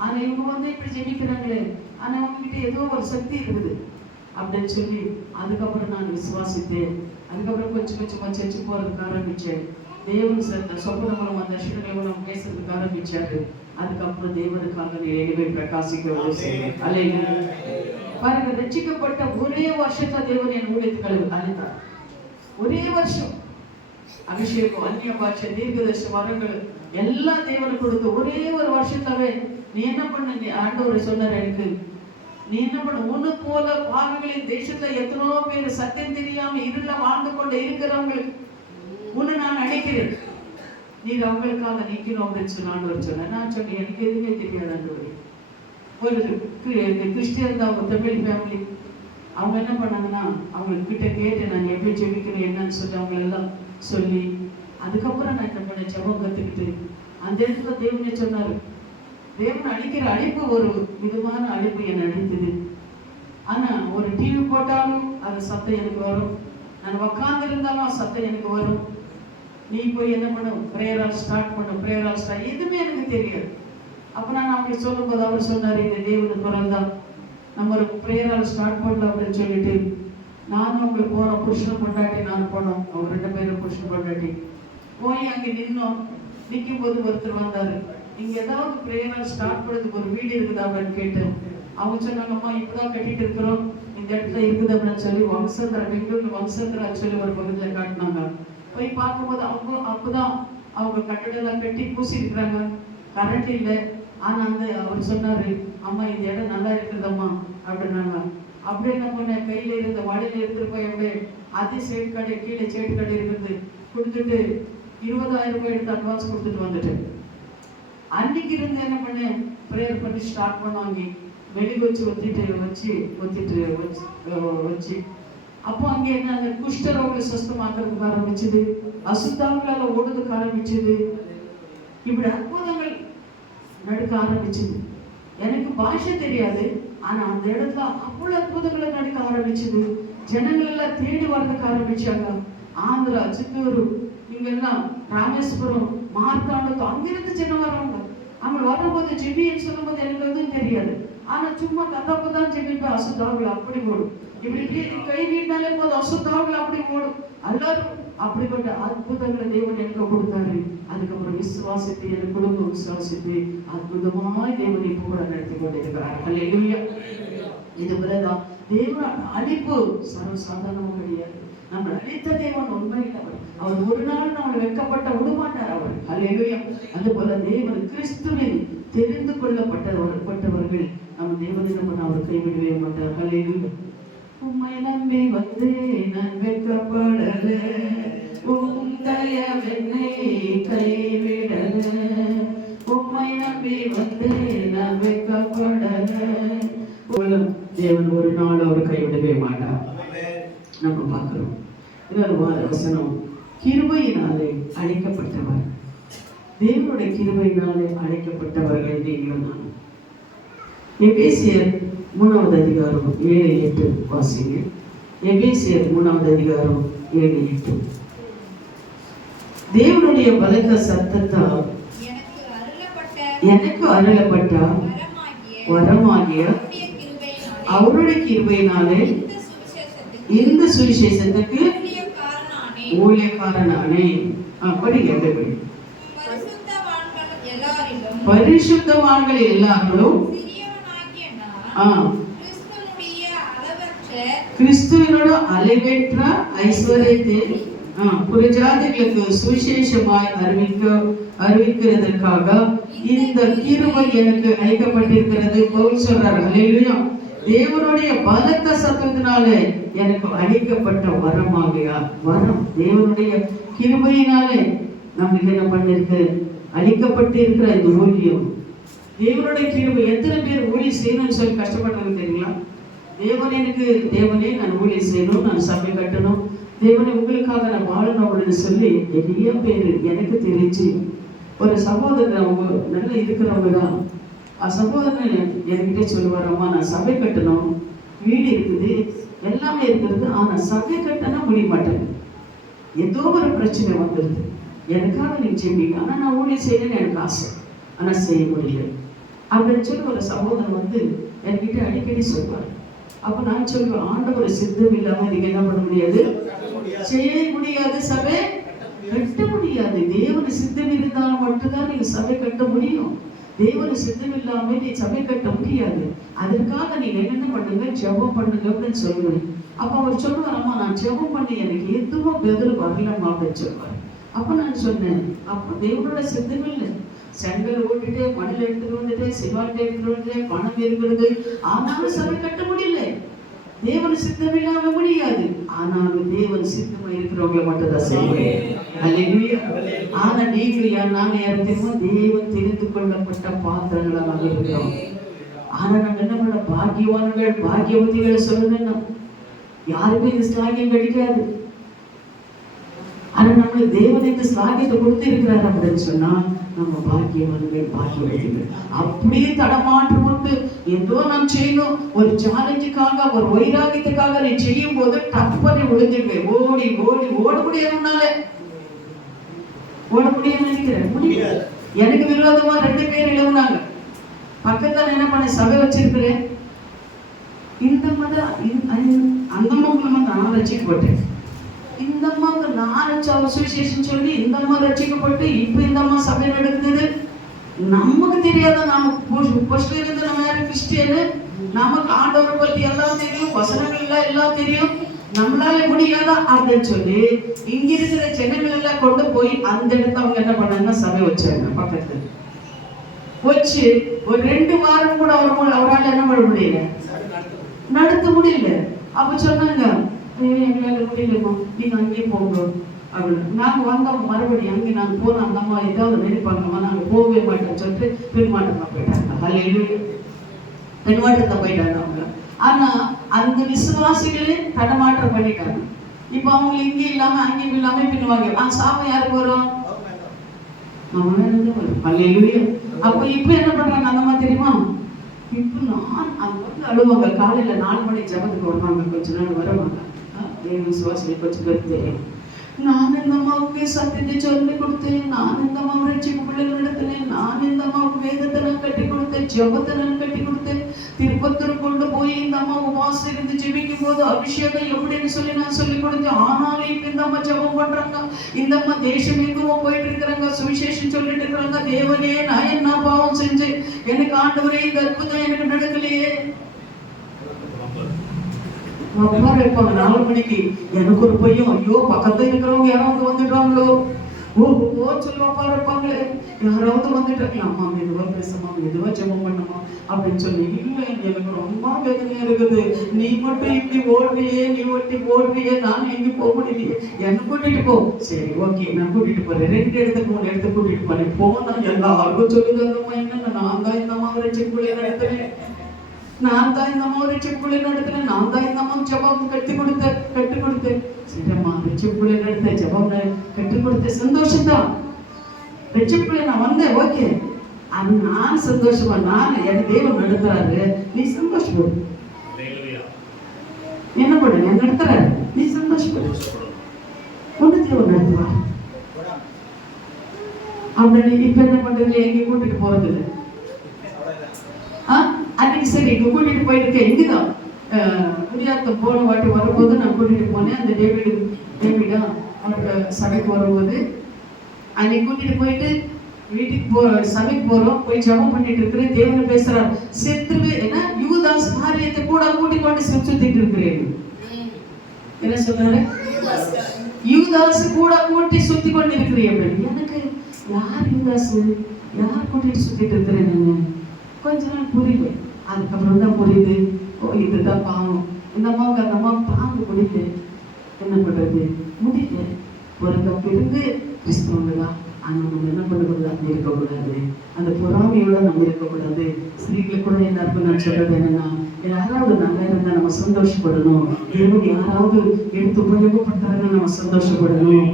ஆனால் இவங்க வந்து இப்படி ஜெபிக்கிறாங்களே, ஆனால் அவங்ககிட்ட ஏதோ ஒரு சக்தி இருக்குது அப்படின்னு சொல்லி அதுக்கப்புறம் நான் விசுவாசித்தேன். அதுக்கப்புறம் கொஞ்சம் கொஞ்சமாக சர்ச்சு போகிறதுக்கு ஆரம்பித்தேன். தேவன் சார் சொப்பனங்களும் அந்த தர்ஷனங்களும் பேசுறதுக்கு ஆரம்பிச்சாரு. அதுக்கப்புறம் தேவனுக்காக நிறையவே பிரகாசிக்க பாருங்க. ரட்சிக்கப்பட்ட ஒரே வருஷத்துல தேவன் என் ஊழியத்துக்களை அளித்தார். ஒரே வருஷம் அபிஷேகம், அந்நிய பாஷை, தீர்க்கதரிசி வரங்கள் எல்லாம் தேவனுக்கு கொடுத்து ஒரே ஒரு வருஷத்தாவே நீ என்ன பண்ண, நீ ஆண்டவர் சொன்னார் எனக்கு, நீ என்ன பண்ண, உன்னை போல பாவிகளின் தேசத்துல எத்தனோ பேர் சத்தியம் தெரியாம இருள வாழ்ந்து கொண்டு இருக்கிறவங்களுக்கு உன்னை நான் அழைக்கிறேன், நீர் அவங்களுக்காக நிற்கணும் அப்படின்னு சொல்லி ஆண்டவர் சொன்னேன். நான் சொன்னேன், எனக்கு எதுவுமே தெரியாது ஆண்டவரே. ஒரு கிறிஸ்டியன் தான், ஒரு தமிழ் ஃபேமிலி. அவங்க என்ன பண்ணாங்கன்னா, அவங்களுக்கு கிட்ட கேட்டு நான் எப்படி ஜெபிக்கிறேன் என்னன்னு சொல்லி அவங்களெல்லாம் சொல்லி அதுக்கப்புறம் நான் என்ன பண்ணேன், ஜெபம் கற்றுக்கிட்டு அந்த இடத்துல தேவனே சொன்னார். தேவன் அழிக்கிற அழைப்பு ஒரு விதமான அழைப்பு என்னை அழித்தது. ஆனால் ஒரு டிவி போட்டாலும் அது சத்தம் எனக்கு வரும், நான் உட்கார்ந்து இருந்தாலும் சத்தம் எனக்கு வரும். நீ போய் என்ன பண்ணும், ப்ரேயரால் ஸ்டார்ட் பண்ணும், ப்ரேயரால் ஸ்டார்ட், எதுவுமே எனக்கு தெரியாது. அப்போ நான் அவங்களுக்கு சொல்லும்போது அவர் சொன்னார், இந்த தேவனுக்கு குரல் தான், நம்ம ஒரு ப்ரேயரால் ஸ்டார்ட் பண்ணலாம் அப்படின்னு சொல்லிட்டு நானும் அவங்களுக்கு போனோம். புருஷனை கொண்டாட்டி நான் போனோம், அவங்க 2 பேரும் புருஷன் கொண்டாட்டி போய் அங்கே நின்னோம். நிற்கும் போது ஒருத்தர் வந்தார், இங்கே ஏதாவது ப்ரேயரால் ஸ்டார்ட் பண்ணுறதுக்கு ஒரு வீடு இருக்குதா அப்படின்னு கேட்டேன். அவங்க சொன்னாங்கம்மா இப்போதான் கட்டிட்டு இருக்கிறோம், இந்த இடத்துல இருக்குது அப்படின்னு சொல்லி வம்சந்திரா, பெங்களூர்ல வம்சந்திரா சொல்லி ஒரு பகுதியில் காட்டினாங்க. போய் பார்க்கும்போது அவங்க அப்போதான் அவங்க கட்டடெல்லாம் கட்டி பூசிருக்கிறாங்க, கரண்ட் இல்லை. ஆனால் அந்த அவர் சொன்னார், அம்மா இந்த இடம் நல்லா இருக்குதம்மா அப்படின்னாங்க. அப்படியே நம்ம கையில் இருந்த வழியில் எடுத்துட்டு போய் அப்படியே அதே சேட்டு கடை, கீழே சேட்டு கடை இருக்குது, கொடுத்துட்டு 20,000 ரூபாய் எடுத்து அட்வான்ஸ் கொடுத்துட்டு வந்துட்டேன். அன்னைக்கு இருந்து என்ன பண்ணேன், ப்ரேயர் பண்ணி ஸ்டார்ட் பண்ணுவாங்க, மெழுகு வச்சு வச்சு அப்போ அங்கே என்ன, அந்த குஷ்டரோகளை சுத்தமாக்குறதுக்கு ஆரம்பிச்சது, அசுத்தாங்களால ஓடுறதுக்கு ஆரம்பிச்சது, இப்படி அற்புதங்கள் நடக்க ஆரம்பிச்சது. எனக்கு பாஷை தெரியாது, ஆனா அந்த இடத்துல அவ்வளவு அற்புதங்களை நடக்க ஆரம்பிச்சது. ஜனங்கள் எல்லாம் தேடி வர்றதுக்கு ஆரம்பிச்சாங்க. ஆந்திரா, சித்தூர், இங்கெல்லாம் ராமேஸ்வரம், மார்த்தாண்டத்து, அங்கிருந்து ஜனம் வர்றவங்க. அவங்க வரும்போது ஜெபின்னு சொல்லும்போது எனக்கு எதுவும் தெரியாது, ஆனா சும்மா கதப்பு தான் ஜெபிப்பேன். அசுத்தாவுகள் அப்படி ஓடும், இப்படி கை நீட்டாலே போது அசுத்தாவுகள் அப்படி ஓடும். எல்லாரும் அப்படிப்பட்ட அற்புதங்களை தேவன் எனக்கு கொடுத்தாரு. அதுக்கப்புறம் விசுவாசித்து, என் குடும்பம் விசுவாசித்து அற்புதமாய் தேவனை கூட நடத்தி கொண்டிருக்கிறார். அல்லேலூயா. இது பிறகுதான் தேவன் அழைப்பு சர்வசாதாரணமும் கிடையாது. நம்ம அழைத்த தேவன் உண்மையிலவர், அவர் ஒரு நாள் நம்மளை வெட்கப்பட்ட விடமாட்டார் அவர். அல்லேலூயா. அது போல தேவன் கிறிஸ்துவின் தெரிந்து கொள்ளப்பட்டவர்கள் நம்ம தேவனிடம் அவர் கைவிடவே மாட்டார். அல்லேலூயா. உம்மை நம்பி வந்து நான் வெட்கப்படல, உம் தயவென்னை கைவிடல, உம்மை நம்பி வந்து நான் வெட்கப்படல. தேவன் ஒரு நாள் அவர் கைவிடவே மாட்டார். நம்ம பார்க்கிறோம். இன்னொரு வசனம், கிருபையினாலே அழைக்கப்பட்டவர். தேவனுடைய கிருபையினாலே அழைக்கப்பட்டவர்கள் நீங்களும் நான். எபேசியர் 3வது அதிகாரம் 7-8 வாசிங்க. எபேசியர் 3வது அதிகாரம் 7-8. தேவனுடைய பலத்த சத்தத்தால் எனக்கு அருளப்பட்ட வரமாகிய அவருடைய கிருபையினாலே இந்த சுவிசேஷத்துக்கு ஊழியக்காரனானே. படிங்க. பரிசுத்தவான்கள் எல்லாரும் கிறிஸ்துவினோட அளவற்ற ஐஸ்வர்யத்தை புறஜாதிகளுக்கு சுவிசேஷமாய் அறிவிக்கிறதற்காக இந்த கிருபை எனக்கு அளிக்கப்பட்டிருக்கிறது. பவுல் சொல்றார், அல்லேலூயா. தேவனுடைய பலத்த சத்தத்தினாலே எனக்கு அளிக்கப்பட்ட வரமாகையா, வரம் தேவனுடைய கிருபையினாலே நமக்கு என்ன பண்ணிருக்கு, அளிக்கப்பட்டு இருக்கிற இந்த ஊழியம். தேவனுடைய கிருபை. எத்தனை பேர் ஊழியம் செய்யணும்னு சொல்லி கஷ்டப்பட்டாங்க தெரியுங்களா? தேவனே நான் ஊழியம் செய்யணும், நான் சபை கட்டணும், தேவனே உங்களுக்காக நான் வாழணும் அப்படின்னு சொல்லி நிறைய பேர் எனக்கு தெரிஞ்சு ஒரு சகோதரர், அவங்க நல்லா இருக்கிறவங்க தான். சகோதரன் என்கிட்ட சொல்லுவார், அம்மா நான் சபை கட்டணும், வீடு இருக்குது, எல்லாமே இருக்கிறது, ஆனால் சபை கட்டனா முடிய மாட்டேன், ஏதோ ஒரு பிரச்சனை வந்துடுது, எனக்காக நீங்க செய்வீங்க, ஆனால் நான் ஊழியம் செய்யணும்னு எனக்கு ஆசை, ஆனால் செய்ய முடியல அப்படின்னு சொல்லி ஒரு சகோதரன் வந்து என்கிட்ட அடிக்கடி சொல்வார். அப்ப நான் சொல்லுவேன், ஆண்டவர் சித்தம் இல்லாம நீங்க என்ன பண்ண முடியாது, செய்ய முடியாது, சபை கட்ட முடியாது. தேவன சித்தம் இருந்தாலும் மட்டும்தான் நீங்க சபை கட்ட முடியும். தேவன சித்தம் இல்லாம நீ சபை கட்ட முடியாது. அதற்காக நீங்க என்ன பண்ணுங்க, ஜெபம் பண்ணுங்க அப்படின்னு சொல்லுவேன். அப்ப அவர் சொல்லுவார், அம்மா நான் ஜெபம் பண்ணி எனக்கு எதுவும் பதில் வரலம்மா அப்படின்னு சொல்லுவார். அப்ப நான் சொன்னேன், அப்ப தேவனோட சித்தம் இல்லை, செங்கல் ஓட்டுட்டு மணல் எடுத்துட்டு வந்துட்டு சிமெண்ட் எடுத்துட்டு வந்துட்டு பணம் இருக்கிறது, ஆனாலும் சபை கட்ட முடியல. தேவன் சித்தம் இல்லாம முடியாது. ஆனாலும் தேவன் சித்தமா இருக்கிறவங்களை மட்டும் தான் செய்வேன். அல்லேலூயா. ஆனா நீங்க நாங்க யாருமோ தேவன் தெரிந்து கொள்ளப்பட்ட பாத்திரங்களாக இருக்கிறோம். ஆனா நம்ம என்ன பண்ண, பாக்கியவான்கள் பாக்கியவதிகளை சொல்லணும், யாருமே இந்த ஸ்லாகியம் கிடைக்காது. ஆனா நம்மளுக்கு தேவன் இந்த ஸ்லாகியத்தை கொடுத்து இருக்கிறார் அப்படின்னு சொன்னா நம்ம பாக்கியவான்கள் பாக்கியவதிகள். அப்படியே தடமாற்றம் கொண்டு ஏதோ நாம் செய்யணும், ஒரு சேலஞ்சுக்காக ஒரு வைராகியத்துக்காக நீ செய்யும் போது டப்பனை விழுந்துருவேன். ஓடி ஓடி ஓட முடியாதுனால ஓட முடியாது நினைக்கிறேன், முடியாது. எனக்கு விரோதமா 2 பேர் எழுவுனாங்க. பக்கத்துல என்ன பண்ண, சபை வச்சிருக்கிறேன், இந்த அந்த அம்மாவுக்கு நான் ரசிக்கப்பட்டேன், இந்த அம்மாவுக்கு நான் அசோசியேஷன் சொல்லி இந்த அம்மா ரசிக்கப்பட்டு இப்ப இந்த அம்மா சபை நடக்குது. நமக்கு தெரியாத, நமக்கு இருந்து நம்ம யாரும் கிறிஸ்டியனு, நமக்கு ஆண்டவரை பத்தி எல்லாம் தெரியும், வசனங்கள் எல்லாம் தெரியும், நம்மளால முடியாதா அப்படின்னு சொல்லி இங்க இருக்கிற ஜனங்கள் எல்லாம் கொண்டு போய் அந்த இடத்த அவங்க என்ன பண்ணாங்கன்னா சபை வச்சாங்க. பக்கத்துல வச்சு ஒரு 2 வாரம் கூட அவரால் என்ன பண்ண முடியல, நடத்த முடியல. அப்ப சொன்னாங்க, எங்களால முடியலமா, நீங்க அங்கேயே போங்க அப்படின்னு. நாங்க வந்தோம் மறுபடியும் அங்கே நாங்க போனோம், அந்த அம்மா ஏதாவது நினைப்பாங்கம்மா, நாங்க போகவே மாட்டோம்னு சொல்லிட்டு பெருமாட்டத்தை போயிட்டாங்க. பெருமாட்டத்தை போயிட்டாங்க அவங்க. ஆனா அந்த விசுவாசிகளே தடமாற்றம் பண்ணிட்டாங்க. இப்ப அவங்க இங்கே இல்லாம அங்கேயும் இல்லாம பின்னுவாங்க. சாபம் யாருக்கு வரும், வரும். அப்ப இப்ப என்ன பண்றாங்க அந்த மாதிரி தெரியுமா, இப்ப நான் அங்க வந்து அழுவாங்க. காலையில 4 மணி ஜபத்துக்கு வருவாங்க, கொஞ்ச நாள் வருவாங்க. விசுவாசிகள் கொஞ்சம் பேர் தெரியும். நான் இந்த அம்மாவுக்கு சத்தியத்தை சொல்லி கொடுத்தேன், நான் இந்த அம்மாவை ரட்சிப்பு பிள்ளைகள் நடத்தினேன், நான் இந்த அம்மாவுக்கு வேதத்தை நான் கட்டி கொடுத்தேன், ஜபத்தை நான் கட்டி கொடுத்தேன், திருப்பத்தூர் கொண்டு போய் இந்த அம்மா உபாசம் இருந்து ஜெபிக்கும் போது அபிஷேகம் எப்படின்னு சொல்லி நான் சொல்லி கொடுத்தேன். ஆனாலும் இப்ப இந்த அம்மா ஜபம் பண்றாங்க, இந்த அம்மா தேசம் எங்குமோ போயிட்டு இருக்கிறாங்க, சுவிசேஷம் சொல்லிட்டு இருக்கிறாங்க. தேவனே நான் என்ன பாவம் செஞ்சேன், எனக்கு ஆண்டவரே இந்த அற்புதம் எனக்கு நடக்கலையே. இருப்பாங்க 4 மணிக்கு. எனக்கு ஒரு பையன், ஐயோ பக்கத்துல இருக்கிறவங்க யாராவது வந்துடுறாங்களோ ஓ சொல்லுவாப்பா இருப்பாங்களே, யாராவது வந்துட்டாங்களா, அம்மா மெதுவா பேசமா, மெதுவா ஜெபம் பண்ணமா அப்படின்னு சொல்லி. இல்லை எனக்கு ரொம்ப வேதனையா இருக்குது, நீ மட்டும் இப்படி ஓடுறியே, நீ ஒட்டி ஓடுறியே, நான் எங்க போக முடியலையே, என்ன கூட்டிட்டு போ. சரி ஓகே நான் கூட்டிட்டு போறேன், 2 இடத்துக்கு 3 இடத்துக்கு கூட்டிட்டு போறேன். போனா எல்லாருக்கும் சொல்லுதாங்கம்மா, என்ன நான் தான் இந்த அம்மாவை செக்குள்ளே நடத்துறேன், நான் தான் இந்த அம்மா ரட்சிப்புள்ளே நடத்தினேன், நான் தான் இந்த அம்மா ஜபம் கற்றுக் கொடுத்தேன். சரிம்மா, ரட்சிப்புள்ளே நடத்த ஜபம் கற்றுக் கொடுத்த சந்தோஷம்தான், ரட்சிப்புள்ளே நான் வந்தேன், ஓகே. அது நான் சந்தோஷமா, நான் என் தேவன் நடத்துறாரு, நீ சந்தோஷப்படு. என்ன பண்ணு, என் நடத்துறாரு, நீ சந்தோஷப்படு, ஒண்ணு தேவன் நடத்துவார். அப்படி இப்ப என்ன பண்றது, எங்க கூட்டிட்டு போறது இல்லை. அன்னைக்கு சரி இங்க கூட்டிட்டு போயிருக்கேன், இங்குதான் குடியாத்தம் போன வாட்டி வரும்போது நான் கூட்டிட்டு போனேன். அந்த டேவிடா அவனோட சபைக்கு வரும்போது அன்னைக்கு கூட்டிட்டு போயிட்டு வீட்டுக்கு சபைக்கு போறோம், போய் ஜபம் பண்ணிட்டு இருக்கிறேன். தேவன் பேசுறார், செத்துவே ஏன்னா யூதாஸ் காரியத்தை கூட கூட்டிக் கொண்டு சுத்திட்டு இருக்கிறேன். என்ன சொல்றாரு, யூதாஸ் யூதாசு கூட கூட்டி சுத்தி கொண்டு இருக்கிறீர்கள். எனக்கு யார் யூதாசு, யார் கூட்டிட்டு சுத்திட்டு இருக்கிறேன் நான் கொஞ்ச நாள் புரியல. அதுக்கப்புறம் தான் புரியுது, ஓ இதுதான் பாவம். இந்த அம்மாவுக்கு அந்த அம்மாவுக்கு பாவம் புரியல. என்ன பண்றது, முடியல. பிறந்த பிறகு கிறிஸ்தவங்க தான். ஆனால் நம்ம என்ன பண்ணக்கூடாது, அப்படி இருக்கக்கூடாது. அந்த பொறாமையோட நம்ம இருக்கக்கூடாது. ஸ்திரீகளுக்கு கூட என்ன இருக்கும் நான் சொல்றது என்னன்னா, யாராவது நல்லா இருந்தா நம்ம சந்தோஷப்படணும். தேவன் யாராவது எடுத்து உபயோகப்படுத்துறாங்கன்னு நம்ம சந்தோஷப்படணும்.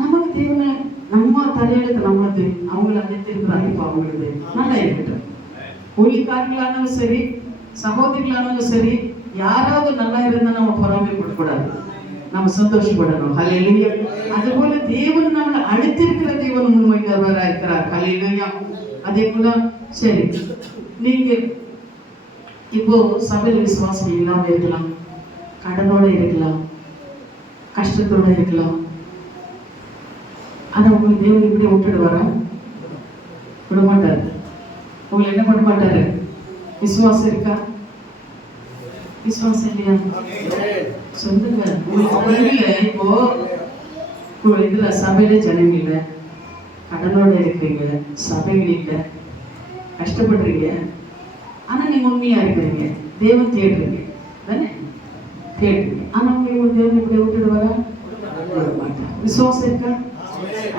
நமக்கு தேவனை நம்ம தலையெழுத்து நம்மளது, அவங்கள அழைத்திருக்கிறாங்க. இப்போ அவங்களது நல்லா இருக்கட்டும். ஊழியக்காரங்களானாலும் சரி, சகோதரிகளானாலும் சரி, யாராவது நல்லா இருந்தா நம்ம பொறாமைப்படக்கூடாது, நம்ம சந்தோஷப்படணும். ஹல்லேலூயா. அதுபோல தேவன் நம்மளை அழைத்திருக்கிற தேவன் உண்மையாளராக இருக்கிறார். ஹல்லேலூயா. அதே போல சரி, நீங்க இப்போ சபையில விசுவாசம் இல்லாம இருக்கலாம், கடனோட இருக்கலாம், கஷ்டத்தோட இருக்கலாம். ஆனா உங்களுக்கு தேவன் இப்படி விட்டுடுவாரா? விடமாட்டாரு. உங்களை என்ன பண்ண மாட்டாரு? விசுவாசம் இருக்கா? விசுவாசம் இல்லையா? சொல்லுங்க. உங்களுக்கு இப்போ இதுல சபையில ஜனங்க இல்ல, கடனோட இருக்கிறீங்க, சபைகள் இல்ல, கஷ்டப்படுறீங்க. ஆனா நீங்க உண்மையா இருக்கிறீங்க, தேவன் தேடுறீங்க தானே, தேடுறீங்க. ஆனா உங்களுக்கு தேவன் இப்படி விட்டுடுவாரா? விசுவாசம் இருக்கா?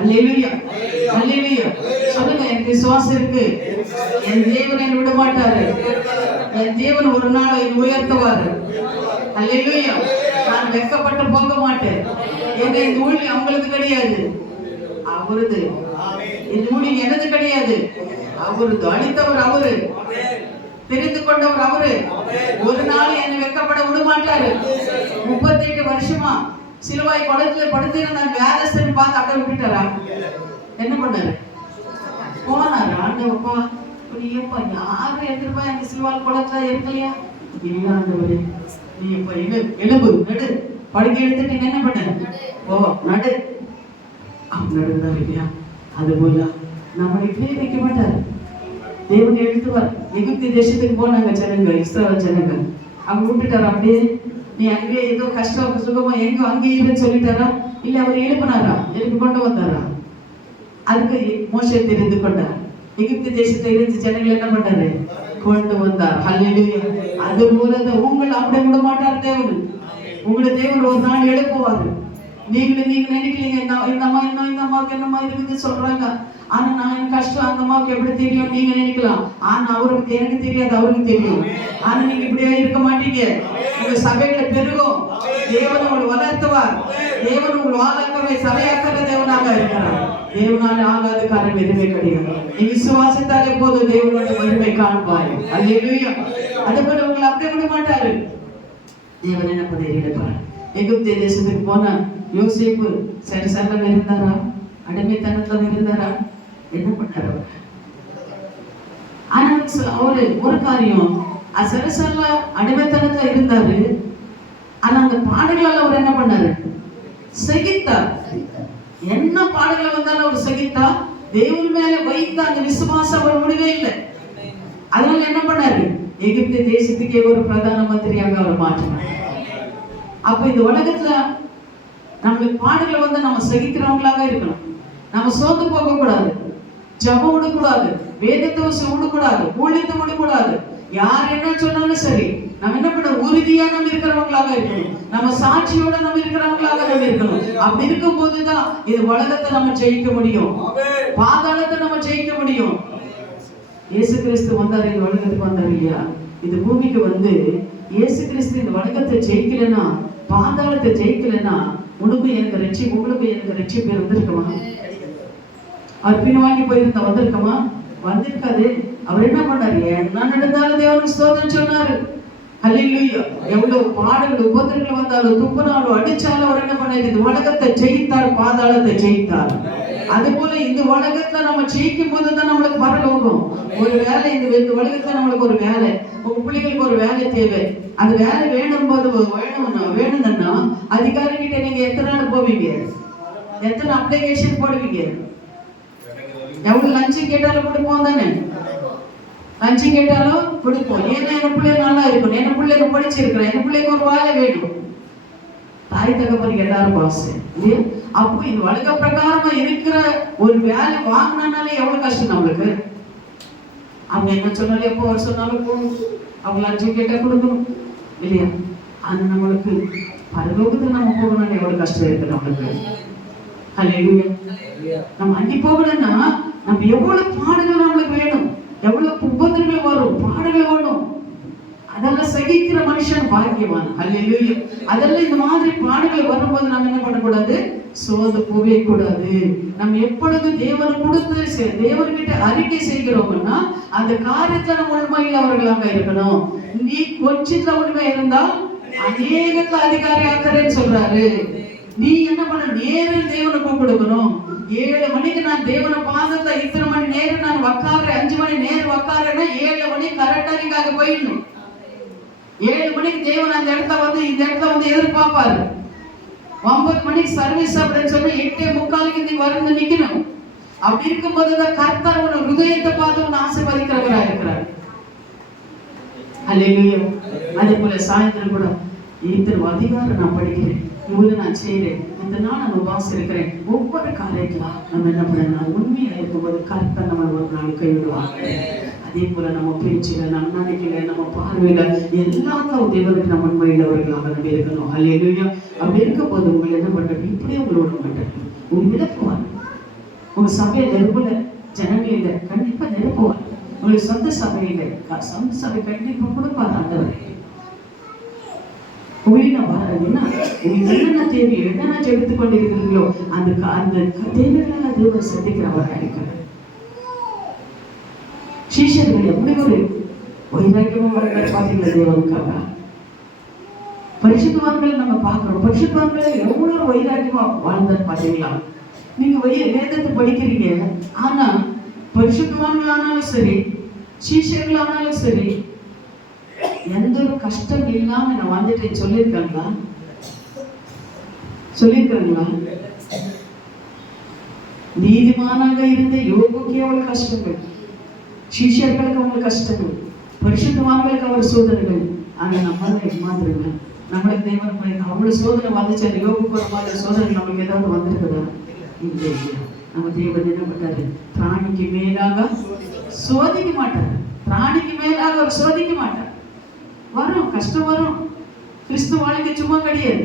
அல்லேலூயா, அல்லேலூயா. சொல்லுங்க, எனக்கு விசுவாசம் இருக்கு. என் தேவன் என்னை விட மாட்டாரு. என் தேவன் ஒரு நாள் என்னை உயர்த்துவாரு. அல்லேலூயா. நான் வெட்கப்பட்டு போக மாட்டேன். ஏன்னா இந்த ஊழி அவங்களுக்கு கிடையாது, அவரது. இந்த ஊழி எனது கிடையாது, அவரது. அளித்தவர் அவரு, தெரிந்து கொண்டவர் அவரு. ஒரு நாள் என்னை வெட்கப்பட விட மாட்டாரு. 38 வருஷமா சிலுவாய் படத்துல படுத்து நான் வேதஸ்தன் பார்த்து அட்டை விட்டுட்டாரா? என்ன பண்ணாரு? போனாரு. ஆண்டவப்பா, நீப்பா யாரும் எதிர்ப்பா எனக்கு சிலுவாய் படத்துல இருக்கலையா? இல்ல ஆண்டவரே, நீ இப்ப எலும்பு நடு, படுக்கை எடுத்துட்டு நீங்க என்ன பண்ண? ஓ நடு. அவங்க நடுதான் இல்லையா? அது போல நம்மளை இப்படியே வைக்க மாட்டாரு. தேவன் எழுத்துவார். எகிப்து தேசத்துக்கு போனாங்க ஜனங்க, இஸ்ரவேல் ஜனங்க. அவங்க விட்டுட்டாரா அப்படியே? நீ அங்கே ஏதோ கஷ்டம் சுகமா எங்கோ அங்கேயே இருன்னு சொல்லிட்டாரா? இல்ல அவர் எழுப்பினாரா? எழுப்பி கொண்டு வந்தாரா? அதுக்கு மோசே தெரிந்து கொண்டார். எகிப்து தேசத்தை இருந்து ஜனங்கள் என்ன பண்ணாரு? கொண்டு வந்தார். ஹல்லேலூயா. அது போல உங்களை அப்படி விட மாட்டார் தேவன். உங்களை தேவன் ஒரு நாள் எழுப்புவாரு. நீங்க நினைக்கலீங்க, இந்த அம்மா என்ன, இந்த அம்மாவுக்கு என்னமா இருக்குன்னு சொல்றாங்க, ஆனா நான் எனக்கு கஷ்டம் அந்த அம்மாவுக்கு எப்படி தெரியும் நீங்க நினைக்கலாம். ஆனா அவருக்கு எனக்கு தெரியாது, அவருக்கு தெரியும். ஆனா நீங்க இப்படியே இருக்க மாட்டீங்க. உங்க சபைகளை பெருகும். தேவன் உங்களை வளர்த்துவார். தேவன் உங்களை வாழக்கவே சபையாக்கிற தேவனாக இருக்கிறார். தேவனால ஆகாத காரணம் எதுவுமே கிடையாது. நீ விசுவாசித்தாலே போதும், தேவனுடைய மகிமை காண்பாய். அல்லேலூயா. அதுபோல உங்களை அப்படியே விட மாட்டாரு. தேவன் என்ன பண்ணிருப்பாரு? எகிப்து தேசத்துக்கு போன யோசேப்பு சரிசல்லம் இருந்தாரா? அடிமைத்தனத்துல இருந்தாரா? என்ன பண்ணாரு அவர்? ஆனா அவரு ஒரு காரியம், சரிசல்ல அடிமைத்தனத்துல இருந்தாரு. ஆனா அந்த பாடுகளால் அவர் என்ன பண்ணாரு? சகித்தார். என்ன பாடுகள் வந்தாலும் அவர் சகித்தார். தேவன் மேல வைத்த அந்த விசுவாசம் அவர் முடிவே இல்லை. அதனால என்ன பண்ணாரு? எகிப்து தேசத்துக்கே ஒரு பிரதான மந்திரியாக அவர் மாற்றினார். அப்ப இந்த உலகத்துல நம்மளுக்கு பாடுகள் வந்து நம்ம சகிக்கிறவங்களாக இருக்கணும். நம்ம சோர்ந்து போக கூடாது, ஜபம் விடக்கூடாது, வேதத்தை விடக்கூடாது, ஊழியத்தை விடக்கூடாது. யார் என்ன சொன்னாலும் சரி, நம்ம என்ன பண்ண உறுதியா நம்ம இருக்கிறவங்களாக இருக்கணும். நம்ம சாட்சியோட நம்ம இருக்கிறவங்களாக நம்ம இருக்கணும். அப்படி இருக்கும் போதுதான் இது உலகத்தை நம்ம ஜெயிக்க முடியும், பாதாளத்தை நம்ம ஜெயிக்க முடியும். இயேசு கிறிஸ்து வந்தாரு, இந்த உலகத்துக்கு வந்தாரு இல்லையா? இந்த பூமிக்கு வந்து இயேசு கிறிஸ்து இந்த உலகத்தை ஜெயிக்கலன்னா, பாதாளத்தை ஜெயிக்கலன்னா, உனக்கும் எனக்கு ரட்சிப்பு, உங்களுக்கும் எனக்கு ரட்சிப்பு வந்திருக்குமா? அவர் பின்வாங்கி போயிருந்தா வந்திருக்குமா? வந்திருக்காது. அவர் என்ன பண்ணாரு? என்ன நடந்தாலும் தேவனுக்கு ஸ்தோத்திரம் சொன்னாரு. ஹல்லேலூயா. எவ்வளவு பாடுகள் உபத்திரங்கள் வந்தாலும், துப்புனாலும், அடிச்சாலும் அவர் என்ன பண்ணாரு? இந்த உலகத்தை ஜெயித்தார், பாதாளத்தை ஜெயித்தார். அது போல இந்த உலகத்துல நம்ம ஜெயிக்கும் போதுதான் நம்மளுக்கு பரலோகம். ஒரு வேலை, இந்த உலகத்துல நம்மளுக்கு ஒரு வேலை, உங்க பிள்ளைகளுக்கு ஒரு வேலை தேவை. அது வேலை வேணும் போது வேணும்னா அதிகாரி கிட்ட நீங்க எத்தனை நாள் போவீங்க? எத்தனை அப்ளிகேஷன் போடுவீங்க? எவ்வளவு லஞ்சம் கேட்டாலும் கொடுப்போம் தானே? லஞ்சம் கேட்டாலும் கொடுப்போம். ஏன்னா என் பிள்ளை நல்லா இருக்கணும், என் பிள்ளைக்கு படிச்சிருக்கிறேன், என் பிள்ளைக்கு ஒரு வேலை வேணும். தாய் தகப்பனுக்கு எல்லாருக்கும் ஆசை இல்லையா? அப்போ இது உலக பிரகாரமா இருக்கிற ஒரு வேலை வாங்கினாலே எவ்வளவு கஷ்டம் நம்மளுக்கு. அவங்க என்ன சொன்னாலும் எப்போ வர சொன்னாலும் போகணும், அவங்க லட்சம் கேட்டா கொடுக்கணும் இல்லையா? அது நம்மளுக்கு பரலோகத்துல நம்ம போகணும்னு எவ்வளவு கஷ்டம் இருக்கு நம்மளுக்கு. அல்லேலூயா. நம்ம அங்கே போகணும்னா நம்ம எவ்வளவு பாடுகள் நம்மளுக்கு வேணும், எவ்வளவு உபத்திரங்கள் வரும், பாடுகள் வரும். அதெல்லாம் சகிக்கிற மனுஷன் பாக்கியவான். அல்லேலூயா. அதெல்லாம் இந்த மாதிரி பாடுகள் வரும்போது நம்ம என்ன பண்ணக்கூடாது, சோர்ந்து போவே கூடாது. நம்ம எப்பொழுது தேவனை கொடுத்து தேவன்கிட்ட அறிக்கை செய்கிறோம்னா அந்த காரியத்துல நம்ம உண்மையில் அவர்களாக இருக்கணும். நீ கொஞ்சத்துல உண்மை இருந்தால் அநேகத்துல அதிகாரி ஆக்கிறேன்னு சொல்றாரு. நீ என்ன பண்ண, நேரில் தேவனுக்கு கொடுக்கணும். 7 மணிக்கு நான் தேவனை பாதத்துல இத்தனை மணி நேரம் நான் உக்காடுறேன், 5 மணி நேரம் உக்காடுறேன்னா 7 மணி கரெக்டா நீங்க அங்க போயிடணும். 7 மணிக்கு தேவன் அந்த இடத்துல இந்த இடத்துல எதிர்பார்ப்பாரு. 9 மணிக்கு சர்வீஸ் அப்படின்னு சொல்லி 8:45 நீ வந்து நிக்கணும். அப்படி இருக்கும்போதுதான் கர்த்தர் உன் ஹிருதயத்தை பார்த்து உன் ஆசீர்வதிக்கிறவரா இருக்கிறார். அல்லேலூயா. அதே போல சாயந்தரம் கூட இத்தனை அதிகாரம் நான் படிக்கிறேன், இவ்வளவு நான் செய்யறேன், இந்த நாள் நான் உபவாசம் இருக்கிறேன். ஒவ்வொரு காரியங்களா நம்ம என்ன பண்ணணும், உண்மையா இருக்கும்போது கர்த்தர் நம்ம ஒரு நாள் கைவிடுவாங்க. அதே போல நம்ம பேச்சுல, நம்ம நினைக்கல, நம்ம பார்வையில எல்லாத்தையும் தேவனுக்கு நம்ம உண்மையிலவர்களாக நம்ம இருக்கணும். அல்லேலூயா. அப்படி இருக்கும் போது உங்களை என்ன பண்றது, இப்படியே உங்களோட மாட்டாங்க, உங்க விளக்குவாங்க. உங்க சபையை நெருப்புல ஜனங்கள் இல்லை, கண்டிப்பா நெருப்புவாங்க. உங்களுக்கு சொந்த சபையில சொந்த சபை கண்டிப்பா கொடுப்பாரு ஆண்டவர். என்னென்ன தேவையோ, என்னென்ன எடுத்துக் கொண்டிருக்கிறீங்களோ அந்த தேவைகளை தேவன் சந்திக்கிறவராக இருக்கிறார். சீஷர்கள் எப்படி ஒரு வைராக்கியமா வாழ்க்கை பாத்தீங்களா தேவனுக்காக. பரிசுத்தவான்களை நம்ம பார்க்கிறோம், பரிசுத்தவான்களை எவ்வளவு வைராக்கியமா வாழ்ந்தார் பாத்தீங்களா. நீங்க வேதத்தை படிக்கிறீங்க, ஆனா பரிசுத்தவான்களானாலும் சரி, சீஷர்களானாலும் சரி, எந்த ஒரு கஷ்டம் இல்லாம நான் வந்துட்டேன் சொல்லியிருக்காங்களா? நீதிமானாக இருந்த யோகுக்கு எவ்வளவு கஷ்டங்கள், சீஷர்களுக்கு அவங்களுக்கு கஷ்டங்கள், பரிசுத்தவான்களுக்கு அவர் சோதனைகள். ஆனா நம்மள மாத்திரங்க, நம்மளுக்கு தேவன் அவ்வளவு சோதனை வந்துச்சு. யோகுக்கு ஒரு மாதிரி சோதனை நம்மளுக்கு ஏதாவது வந்திருக்குதா? இல்லை. நம்ம தேவன் என்ன பண்றாரு, பிராணிக்கு மேலாக சோதிக்க மாட்டார். பிராணிக்கு மேலாக அவர் சோதிக்க மாட்டார். வரும், கஷ்டம் வரும். கிறிஸ்துவ வாழ்க்கை சும்மா கிடையாது.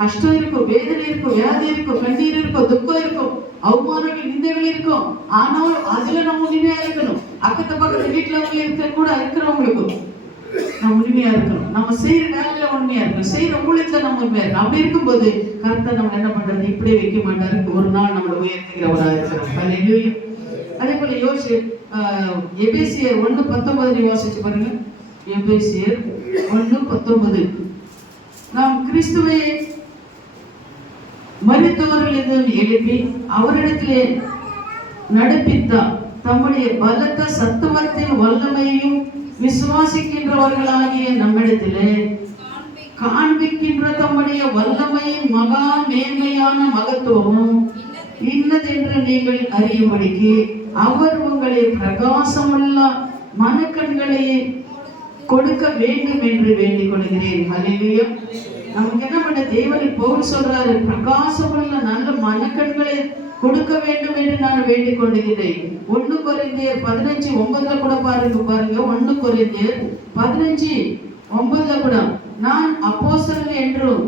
கஷ்டம் இருக்கும், வேதனை இருக்கும், வியாதி இருக்கும், கண்ணீர் இருக்கும், துக்கம் இருக்கும், அவமானங்கள், நிந்தைகள் இருக்கும். ஆனாலும் அதுல நம்ம உண்மையா இருக்கணும். அக்கத்த பக்கத்து வீட்டுல இருக்க கூட இருக்கிறவங்களுக்கும் நம்ம உண்மையா இருக்கணும். நம்ம செய்யற வேலையில உண்மையா இருக்கணும், செய்யற ஊழியத்துல நம்ம உண்மையா இருக்கணும். அப்படி இருக்கும்போது கர்த்தர் நம்ம என்ன பண்றது, இப்படியே வைக்க மாட்டாரு. ஒரு நாள் நம்மளை உயர்த்துகிறவரா இருக்கிறார். அதே போல எபேசியர் 1:19 வாசிச்சு பாருங்க. எபேசியர் 1:19. நாம் கிறிஸ்துவை மரித்தோரிலிருந்து எழுப்பி அவரிடத்திலே நடப்பித்தார். தம்முடைய பலத்த சத்துவத்தின் வல்லமையையும் விசுவாசிக்கின்றவர்களாகிய நம்மிடத்திலே காண்பிக்கின்ற தம்முடைய வல்லமையின் மகா மேன்மையான மகத்துவமும் இன்னதென்று நீங்கள் அறியும்படிக்கு அவர் உங்களை பிரகாசமுள்ள மனக்கண்களை கொடுக்க வேண்டும் என்று வேண்டிக் கொள்கிறேன். அல்லேலூயா. நமக்கு என்ன பண்ண தேவனை பவுல் சொல்றாரு, பிரகாசமுள்ள நல்ல மனக்கண்களை கொடுக்க வேண்டும் என்று நான் வேண்டிக் கொள்கிறேன். 1 கொரிந்தியர் 15:9 கூட பாருங்க. 1 கொரிந்தியர் 15:9 கூட, நான் அப்போஸ்தலன் என்றும்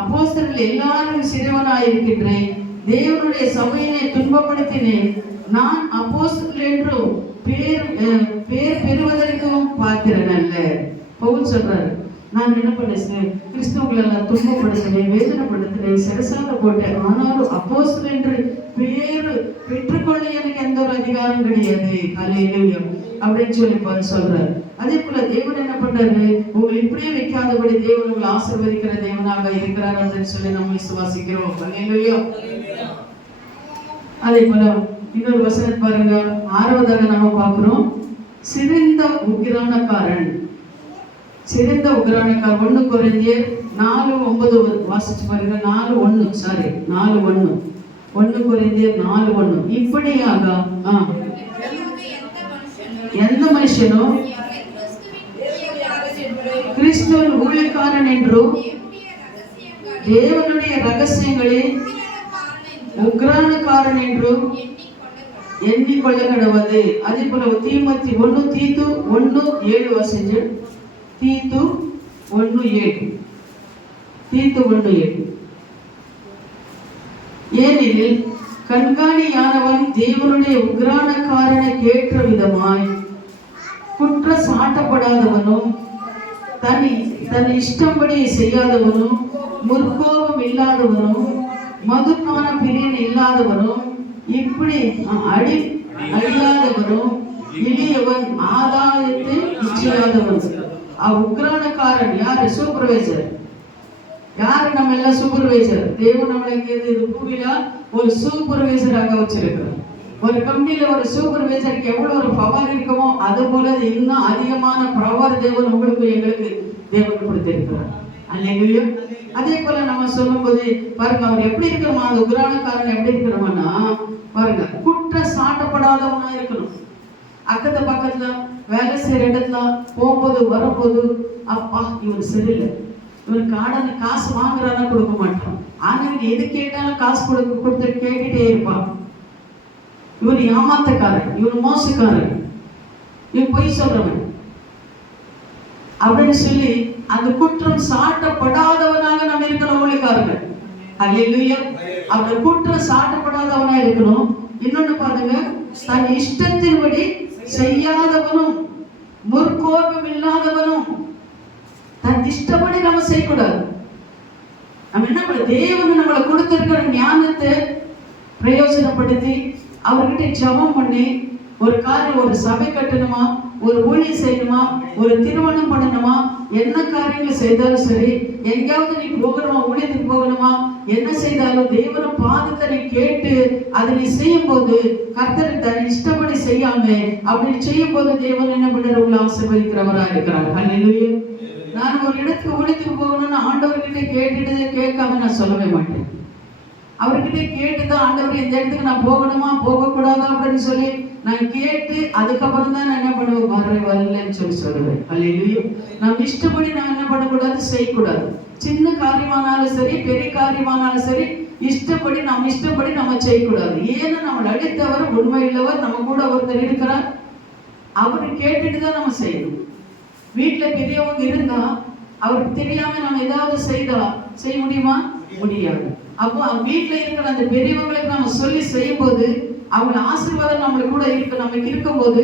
அப்போஸ்தலர்கள் எல்லாரும் சிறுவனாயிருக்கின்றேன், தேவனுடைய சபையினை துன்பப்படுத்தினேன், நான் அப்போஸ்தலன் என்றும் பேர் பெறுவதற்கும் பாத்திரன் அல்ல. பவுல் சொல்றாரு, நான் என்ன பண்ணேன், கிறிஸ்துவங்களை எல்லாம் துன்பப்படுத்தினேன், வேதனைப்படுத்தினேன், சிரசாக போட்டேன், ஆனாலும் அப்போஸ்தலன் என்று பேரு பெற்றுக்கொள்ள எனக்கு எந்த ஒரு அதிகாரம் கிடையாது. அல்லேலூயா அப்படின்னு சொல்லி சொல்றாரு. அதே போல தேவன் என்ன பண்றாரு, உங்களை இப்படியே வைக்காதபடி தேவன் உங்களை ஆசீர்வதிக்கிற தேவனாக இருக்கிறார் அப்படின்னு சொல்லி நம்ம விசுவாசிக்கிறோம். அல்லேலூயா. அதே போல இன்னொரு வசனம் பாருங்க. 6வதாக நம்ம பார்க்கிறோம், சிறந்த உக்கிரானக்காரன். 1 கொரிந்தியர் 4:9 வாசிச்சு பாருங்க. 4:1 1 கொரிந்தியர் 4:1. இப்படியாக எந்த மனுஷனும் கிறிஸ்துவின் ஊழியக்காரன் என்றும் தேவனுடைய ரகசியங்களை உக்ரானக்காரன் என்றும் எண்ணிக்கொள்ள கடவுது. அதே போல தீத்து 1:7 வாசிச்சு. தீத்து 1:7 ஏனெனில் கண்காணியானவன் தேவனுடைய உக்ரானக்காரனை கேட்ட விதமாய் குற்ற சாட்டப்படாதவனும் தன் இஷ்டப்படி செய்யாதவனும் முற்கோபம் இல்லாதவனும் மதுபான பிரியன் இல்லாதவனும் இப்படி அழியாதவனும் எளியவன் ஆதாயத்தை இச்சையாதவன். உக்ரானக்காரன் யாரு? சூப்பர்வைசர். யாரு? நம்ம எல்லாம் சூப்பர்வைசர். தேவன் நம்மளுக்கு இது பூமியில ஒரு சூப்பர்வைசராக வச்சிருக்கிறார். ஒரு கம்பெனியில ஒரு சூப்பர்வைசருக்கு எவ்வளவு ஒரு பவர் இருக்குமோ அது போல இன்னும் அதிகமான பவர் தேவன் உங்களுக்கு எங்களுக்கு தேவன் கொடுத்திருக்கிறார். அல்லேலூயா. அதே போல நம்ம சொல்லும் போது பாருங்க, அவர் எப்படி இருக்கணுமா? அந்த உக்ரானக்காரன் எப்படி இருக்கணும்னா பாருங்க, குற்ற சாட்டப்படாதவனா இருக்கணும். அக்கத்து பக்கத்துல வேலை செய்யற இடத்துல போகும்போது வரும்போது, அப்பா இவர் சரியில்லை, இவர் காடனை காசு வாங்குறானா கொடுக்க மாட்டான், ஆனா எது கேட்டாலும் காசு கொடுத்து கேட்டுட்டே இருப்பான். இவர் ஏமாத்தக்காரன், இவர் மோசக்காரன், இவன் பொய் சொல்றவன் அப்படின்னு சொல்லி அந்த குற்றம் சாட்டப்படாதவனாக நம்ம இருக்கணும் ஊழியக்காரர்கள். அல்லேலூயா. அவர் குற்றம் சாட்டப்படாதவனா இருக்கணும். இன்னொன்னு பாருங்க, தன் இஷ்டத்தின்படி செய்யாதவனும் முற்கோபம் இல்லாதவனும். தன் இஷ்டப்படி நம்ம செய்யக்கூடாது. நம்ம என்ன பண்ண, தேவன் நம்மளை கொடுத்திருக்கிற ஞானத்தை பிரயோஜனப்படுத்தி அவர்கிட்ட ஜெபம் பண்ணி ஒரு காரியம், ஒரு சபை கட்டணுமா, ஒரு ஊழியம் செய்யணுமா, ஒரு திருமணம் பண்ணணுமா, என்ன காரியங்கள் செய்தாலும் சரி, எங்கேயாவது நீ போகணுமா, ஊழியத்துக்கு போகணுமா, என்ன செய்தாலும் தேவனும் பாதத்தை நீ கேட்டு அதை நீ செய்யும் போது கர்த்தர் தன் இஷ்டப்படி செய்யாம அப்படி செய்யும் போது தேவன் என்ன பண்றாரு? உங்களை ஆசீர்வதிக்கிறவரா இருக்கிறார். அல்லேலூயா. நான் ஒரு இடத்துக்கு ஊழியத்துக்கு போகணும்னு ஆண்டவர்கிட்ட கேட்டுட்டு கேட்காம நான் சொல்லவே மாட்டேன். அவர்கிட்ட கேட்டுதான், ஆண்டவர் இந்த இடத்துக்கு நான் போகணுமா போகக்கூடாதா அப்படின்னு சொல்லி நான் கேட்டு அதுக்கப்புறம் தான் நான் என்ன பண்ணுவேன்? வரலன்னு சொல்லி சொல்லுவேன். அல்லேலூயா. நம்ம இஷ்டப்படி நான் என்ன பண்ணக்கூடாது? செய்யக்கூடாது. சின்ன காரியமானாலும் சரி, பெரிய காரியமானாலும் சரி, இஷ்டப்படி நம்ம செய்யக்கூடாது. ஏன்னா நம்மளை அடித்தவர் உண்மையுள்ளவர், நம்ம கூட ஒருத்தர் இருக்கிறார், அவரு கேட்டுட்டு தான் நம்ம செய்யணும். வீட்டுல பெரியவங்க இருந்தா அவருக்கு தெரியாம நம்ம ஏதாவது செய்ய முடியுமா? முடியாது. அப்போ வீட்டுல இருக்கிற அந்த பெரியவங்களுக்கு நம்ம சொல்லி செய்யும் போது அவங்க ஆசீர்வாதம் நம்மளுக்கு கூட இருக்கு. நமக்கு இருக்கும் போது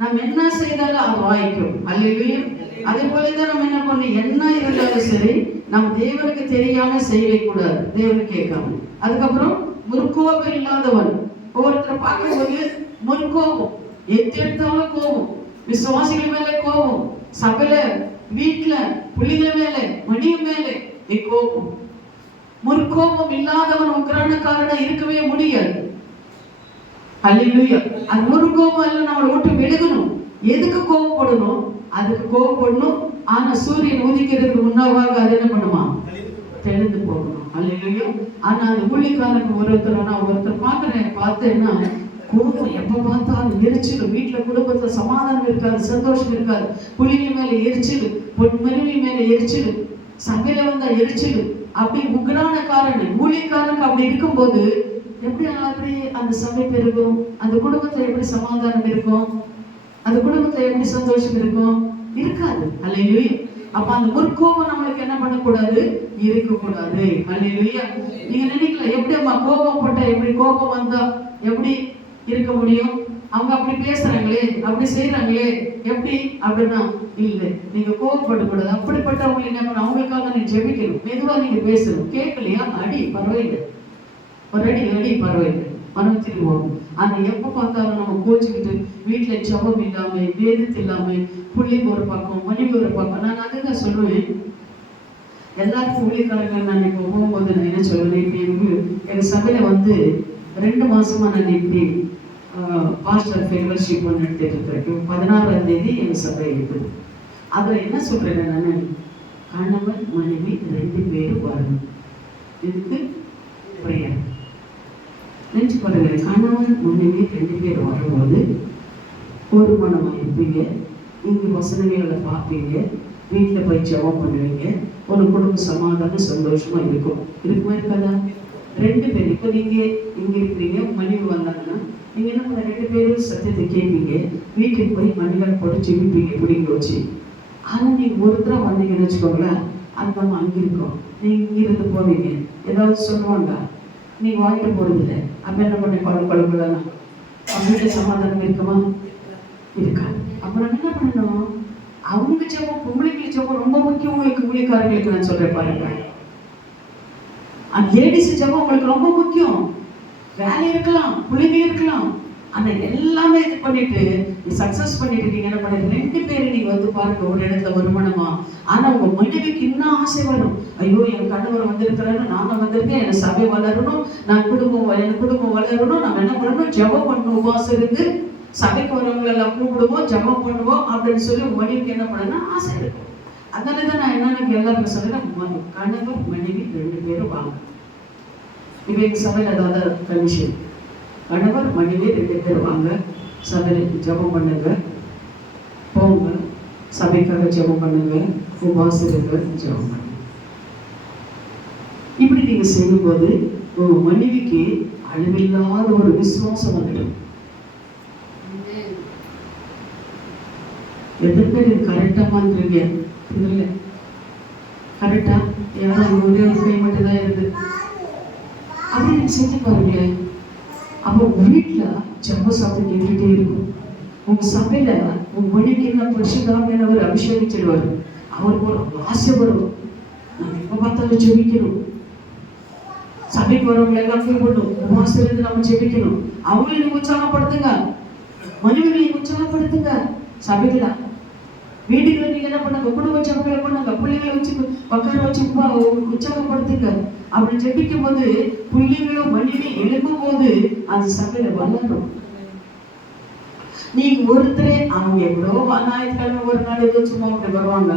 நம்ம என்ன செய்தாலும் அது வாய்க்கும். அல்லேலூயா. அதே போலதான் நம்ம என்ன பண்ணணும், என்ன இருந்தாலும் சரி நம்ம தேவனுக்கு தெரியாம செய்யவே கூடாது, தேவனுக்கு கேட்காம. அதுக்கப்புறம் முற்கோபம் இல்லாதவன். ஒவ்வொருத்தரை பார்க்கும்போது முற்கோபம், எடுத்தாலும் கோபம், விசுவாசிகள் மேல கோபம், சபையில வீட்டுல புள்ளிகள் மேல மணிய மேல கோபம். முற்கோபம் இல்லாதவன் உக்ரானக்காரனா இருக்கவே முடியாது. அல்லேலூயா. அந்த முற்கோபம் எல்லாம் நம்மளை விட்டு விலகணும். எதுக்கு கோபப்படணும்? அதுக்கு கோபப்படணும். ஆனா சூரியன் உதிக்கிறதுக்கு முன்னாவாக அது என்ன பண்ணுமா? தெளிந்து போகணும். அல்லேலூயா. ஆனா அந்த ஊழியக்காரனுக்கு ஒருத்தர் பார்த்தேன்னா கோபம் எப்ப பார்த்தாலும் எரிச்சல். வீட்டுல குடும்பத்துல சமாதானம் இருக்காது, சந்தோஷம் இருக்காது. புள்ளிங்க மேல எரிச்சல், மனைவி மேல எரிச்சல், சபையில வந்தா எரிச்சல். அப்படி உக்ரானக்காரன் ஊழியக்காரனுக்கு அப்படி இருக்கும்போது எப்படி அந்த சபை பெருகும்? அந்த குடும்பத்துல எப்படி சமாதானம் இருக்கும்? அந்த குடும்பத்துல எப்படி சந்தோஷம் இருக்கும்? இருக்காது. அல்லேலூயா. அப்ப அந்த முற்கோபம் நம்மளுக்கு என்ன பண்ணக்கூடாது? இருக்கக்கூடாது. அல்லேலூயா. நீங்க நினைக்கல, எப்படி அம்மா கோபம் பட்டா, எப்படி கோபம் வந்தா எப்படி இருக்க முடியும்? அவங்க அப்படி பேசுறாங்களே, அப்படி செய்யறாங்களே, எப்படி அப்படின்னா இல்லை, நீங்க கோபப்படக்கூடாது. அப்படிப்பட்டவங்க என்ன பண்ண, அவங்களுக்காக நீ ஜெபிக்கணும், மெதுவா நீங்க பேசணும். கேட்கலையா? அடி பரவாயில்லை, ஒரு அடி பரவாயில்லை, மனத்திருவோம். ஆனா எப்ப பார்த்தாலும் நம்ம கோச்சுக்கிட்டு வீட்டுல ஜெபம் இல்லாம, வேதத்து இல்லாம, புள்ளிங்க ஒரு பக்கம், மனைவி ஒரு பக்கம். நான் அதுதான் சொல்லுவேன், எல்லாருக்கும் ஊழியக்காரர்கள் நான் இப்போ போகும்போது நான் என்ன சொல்லுவேன், இப்படி எங்க சபையில 2 மாசமா நான் இப்படி பாஸ்டர் ஃபெலோஷிப் நடத்திட்டு இருக்கிறேன். 16ஆம் தேதி எங்க சபை இருக்குது. அதுல என்ன சொல்றேன், நான் கணவன் மனைவி 2 பேரும் வரணும். இதுக்கு பிரேயர் நினைச்சு பாருங்க. கணவன் மனைவி 2 பேர் வரும்போது ஒரு மனமா இருப்பீங்க, இங்க வசனங்களை பார்ப்பீங்க, வீட்டுல போய் ஜெபம் பண்ணுவீங்க, ஒரு குடும்ப சமாதானம் சந்தோஷமா இருக்கும். இருக்குமா இருக்காதா? 2 பேர் இப்போ நீங்க இங்க இருக்கிறீங்க, மனைவி வந்தாங்கன்னா நீங்க என்ன பண்ண, 2 பேரும் சத்தியத்தை கேட்பீங்க, வீட்டுக்கு போய் மணிகள் போட்டு ஜெபிப்பீங்க பிடிங்க வச்சு. ஆனா நீங்க ஒருத்தரா வந்தீங்கன்னு வச்சுக்கோங்களேன், அந்த அம்மா அங்க இருக்கும், நீங்க இங்க இருந்து போவீங்க, ஏதாவது சொல்லுவாங்க, நீங்க வாங்கிட்டு போறது இல்லை. அப்ப என்ன பண்ண, குழம்புலாம் அவங்ககிட்ட சமாதானம் இருக்குமா? இருக்கா? அப்புறம் என்ன பண்ணணும்? அவங்க ஜெபம், பொம்பளைக்கு ஜெபம் ரொம்ப முக்கியம். உங்களுக்கு ஊழியக்காரங்களுக்கு நான் சொல்றேன் பாருங்க, அந்த லேடிஸ் ஜெபம் உங்களுக்கு ரொம்ப முக்கியம். வேலை இருக்கலாம், பிள்ளைங்க இருக்கலாம், ஆனா எல்லாமே இது பண்ணிட்டு சக்சஸ் பண்ணிட்டு நீங்க என்ன பண்ண, 2 பேரும் நீங்க வந்து பாருங்க ஒரு இடத்துல வருமானமா. ஆனா உங்க மனைவிக்கு இன்னும் ஆசை வரும், ஐயோ என் கணவர் வந்திருக்கிறாரு, நானும் வந்திருக்கேன், என் சபை வளரணும், என் குடும்பம் வளரணும், நம்ம என்ன பண்ணணும், ஜெபம் பண்ணணும், உபவாசம் இருந்து சபைக்கு வரவங்களை எல்லாம் கூப்பிடுவோம், ஜெபம் பண்ணுவோம் அப்படின்னு சொல்லி உங்க மனைவிக்கு என்ன பண்ணணும், ஆசை இருக்கும். அதனாலதான் நான் என்னன்னு எல்லாருக்கும் சொல்றேன், கணவர் மனைவி 2 பேரும் வாங்க. இப்போ எங்க சபையில் அதாவது கண்டிஷன், கணவர் மனைவி 2 பேரும் வாங்க, சபையில் ஜெபம் பண்ணுங்க, போங்க, சபைக்காக ஜெபம் பண்ணுங்க, உபாசிருங்க, ஜெபம் பண்ணுங்க. இப்படி நீங்க செய்யும்போது உங்க மனைவிக்கு அளவில்லாத ஒரு விசுவாசம் வந்துடும். எத்தனை பேர் இது கரெக்டா பண்றீங்க? இல்ல கரெக்டா? யாரும் ஒரே ஒரு கை மட்டும் தான் இருக்கு. அப்படி நீங்க செஞ்சு பாருங்களேன். அப்போ வீட்டுல ஜெப சத்தம் கேட்டுட்டே இருக்கும். உங்க சபையில உங்க மனைவிக்கு என்ன பரிசுத்தாவியானவர் அபிஷேகிச்சிடுவார். அவருக்கு ஒரு ஆசை வரும், நம்ம எப்ப பார்த்தாலும் ஜெபிக்கணும், சபைக்கு வரவங்களை எல்லாம் கூப்பிடணும், உபவாசம் இருந்து நம்ம ஜெபிக்கணும். அவங்களையும் நீங்க உற்சாகப்படுத்துங்க, மனைவிகளையும் உற்சாகப்படுத்துங்க. சபைகளா வீடுகளை நீங்க என்ன பண்ணுங்க, குடும்ப ஜெபங்களை பண்ணுங்க, பிள்ளைங்களை வச்சு உட்கார வச்சு உற்சாகப்படுத்துங்க. அப்படி ஜெபிக்கும் போது பிள்ளைங்களும் மனைவி எழுப்பும் போது அந்த சபையில வளரும். நீங்க ஒருத்தரே, அவங்க எவ்வளோ ஞாயிற்றுக்கிழமை ஒரு நாள் ஏதோ சும்மா அப்படி வருவாங்க,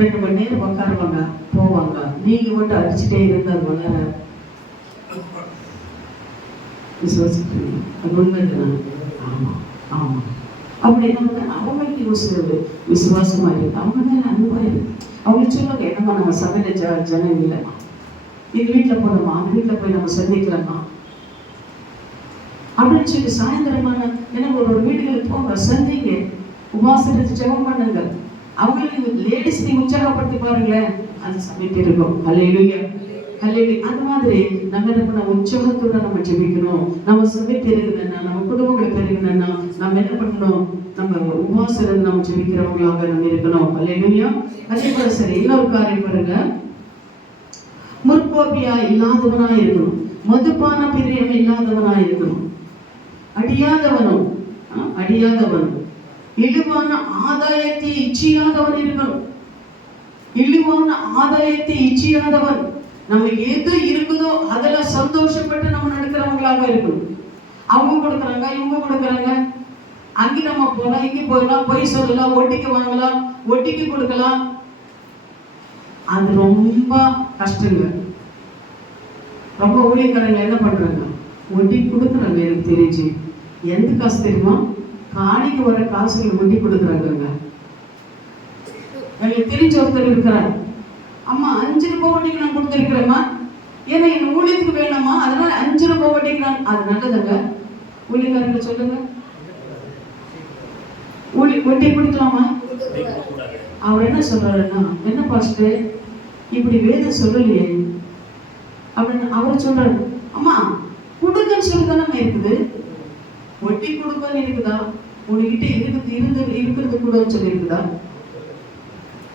2 மணி நேரம் உட்காருவாங்க, போவாங்க. நீங்க மட்டும் அடிச்சுட்டே இருந்தால் வளர விசுவாசிக்கிறீங்க? அது உண்மைதான். ஆமா ஆமா. அப்படி என்ன, அவங்களுக்கு விசுவாசமா இருக்கு, அவங்க தான் அன்பா இருக்கு. அவங்க சொல்லுவாங்க, என்னம்மா நம்ம சபையில ஜனம் இல்லைம்மா, இது வீட்டுல போனோமா, அந்த வீட்டுல போய் நம்ம சந்திக்கலாமா அப்படின்னு சொல்லி சாயந்தரமான என்ன ஒரு வீடுகளுக்கு போங்க, சந்திங்க, உபாசத்தை ஜெபம் பண்ணுங்க. அவங்களுக்கு லேடிஸ் நீங்க உற்சாகப்படுத்தி பாருங்களேன், அது சமைக்க இருக்கும். அல்லேலூயா அல்லேலூயா. அந்த மாதிரி நம்ம என்ன பண்ண, உற்சாகத்தோட நம்ம ஜெபிக்கணும். நம்ம சபை பெருகணும்னா, நம்ம குடும்பங்களை பெருகணும்னா நம்ம என்ன பண்ணணும், நம்ம உபாசம் நம்ம ஜெபிக்கிறவங்களாக நம்ம இருக்கணும். அல்லேலூயா. அதே போல சரி, இன்னொரு காரியம் பாருங்க, முற்போபியா இல்லாதவனா இருக்கணும், மதுபான பிரியம் இல்லாதவனா இருக்கணும், அடியாதவனும் இழிவான ஆதாயத்தை இச்சியாதவன் இருக்கணும். இழிவான ஆதாயத்தை இச்சியாதவன், நம்ம எது இருக்குதோ அதெல்லாம் சந்தோஷப்பட்டு நம்ம நடக்கிறவங்களாக இருக்கணும். அவங்க கொடுக்குறாங்க, இவங்க கொடுக்குறாங்க, அங்கே நம்ம போகலாம், இங்கே போகலாம், பொய் சொல்லலாம், ஒட்டிக்கு வாங்கலாம், ஒட்டிக்கு கொடுக்கலாம். அது ரொம்ப கஷ்டங்க. ரொம்ப ஊழியக்காரங்க என்ன பண்றாங்க, ஒட்டி கொடுக்குறாங்க. எனக்கு தெரிஞ்சு எந்த காசு தெரியுமா, காணிக்கு வர காசுகளை ஒட்டி கொடுக்குறாங்க. எனக்கு தெரிஞ்ச ஒருத்தர் இருக்கிறார், அம்மா 5 ரூபாய் வட்டிக்கு நான் கொடுத்துருக்கிறேம்மா, ஏன்னா என் ஊழியத்துக்கு வேணுமா, அதனால 5 ரூபாய் வட்டிக்கு நான். அது நல்லதுங்க. ஊழியக்காரங்க சொல்லுங்க, வட்டி கொடுக்கலாமா? அவர் என்ன சொல்றாருன்னா, என்ன பாஸ்டர் இப்படி வேதம் சொல்லலையே அப்படின்னு அவர் சொல்றாரு. அம்மா கொடுக்கன்னு சொல்லி தானே இருக்குது, வட்டி கொடுக்கன்னு இருக்குதா? உங்ககிட்ட இருக்கிறது கூட சொல்லி இருக்குதா?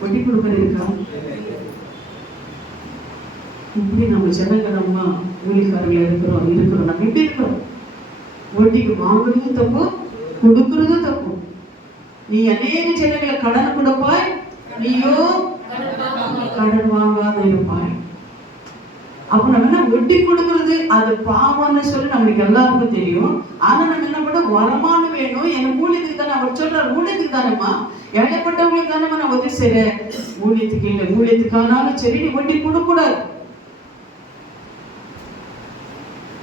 வட்டி கொடுக்கறது இருக்கா? இப்படி நம்ம ஜனகணமா ஊழியக்காரர்கள் இருக்கிறோம். நம்ம எப்படி இருக்கிறோம்? வட்டிக்கு வாங்குறதும் தப்பு, கொடுக்கறதும் தப்பு. நீ அநேக ஜனங்களை கடன் கொடுப்பாய், நீயோ கடன் வாங்காத இருப்பாய். அப்ப நம்ம என்ன, வெட்டி கொடுக்கறது அது பாவம்னு சொல்லி நம்மளுக்கு எல்லாருக்கும் தெரியும். ஆனா நம்ம என்ன பண்ண, வருமானம் வேணும், எனக்கு ஊழியத்துக்கு தானே. அவர் சொல்றாரு, ஊழியத்துக்கு தானேம்மா, ஏழைப்பட்டவங்களுக்கு தானேம்மா நான் உதவி செய்றேன். ஊழியத்துக்கு இல்லை, ஊழியத்துக்கானாலும் சரி நீ வட்டி கொடுக்க கூடாது.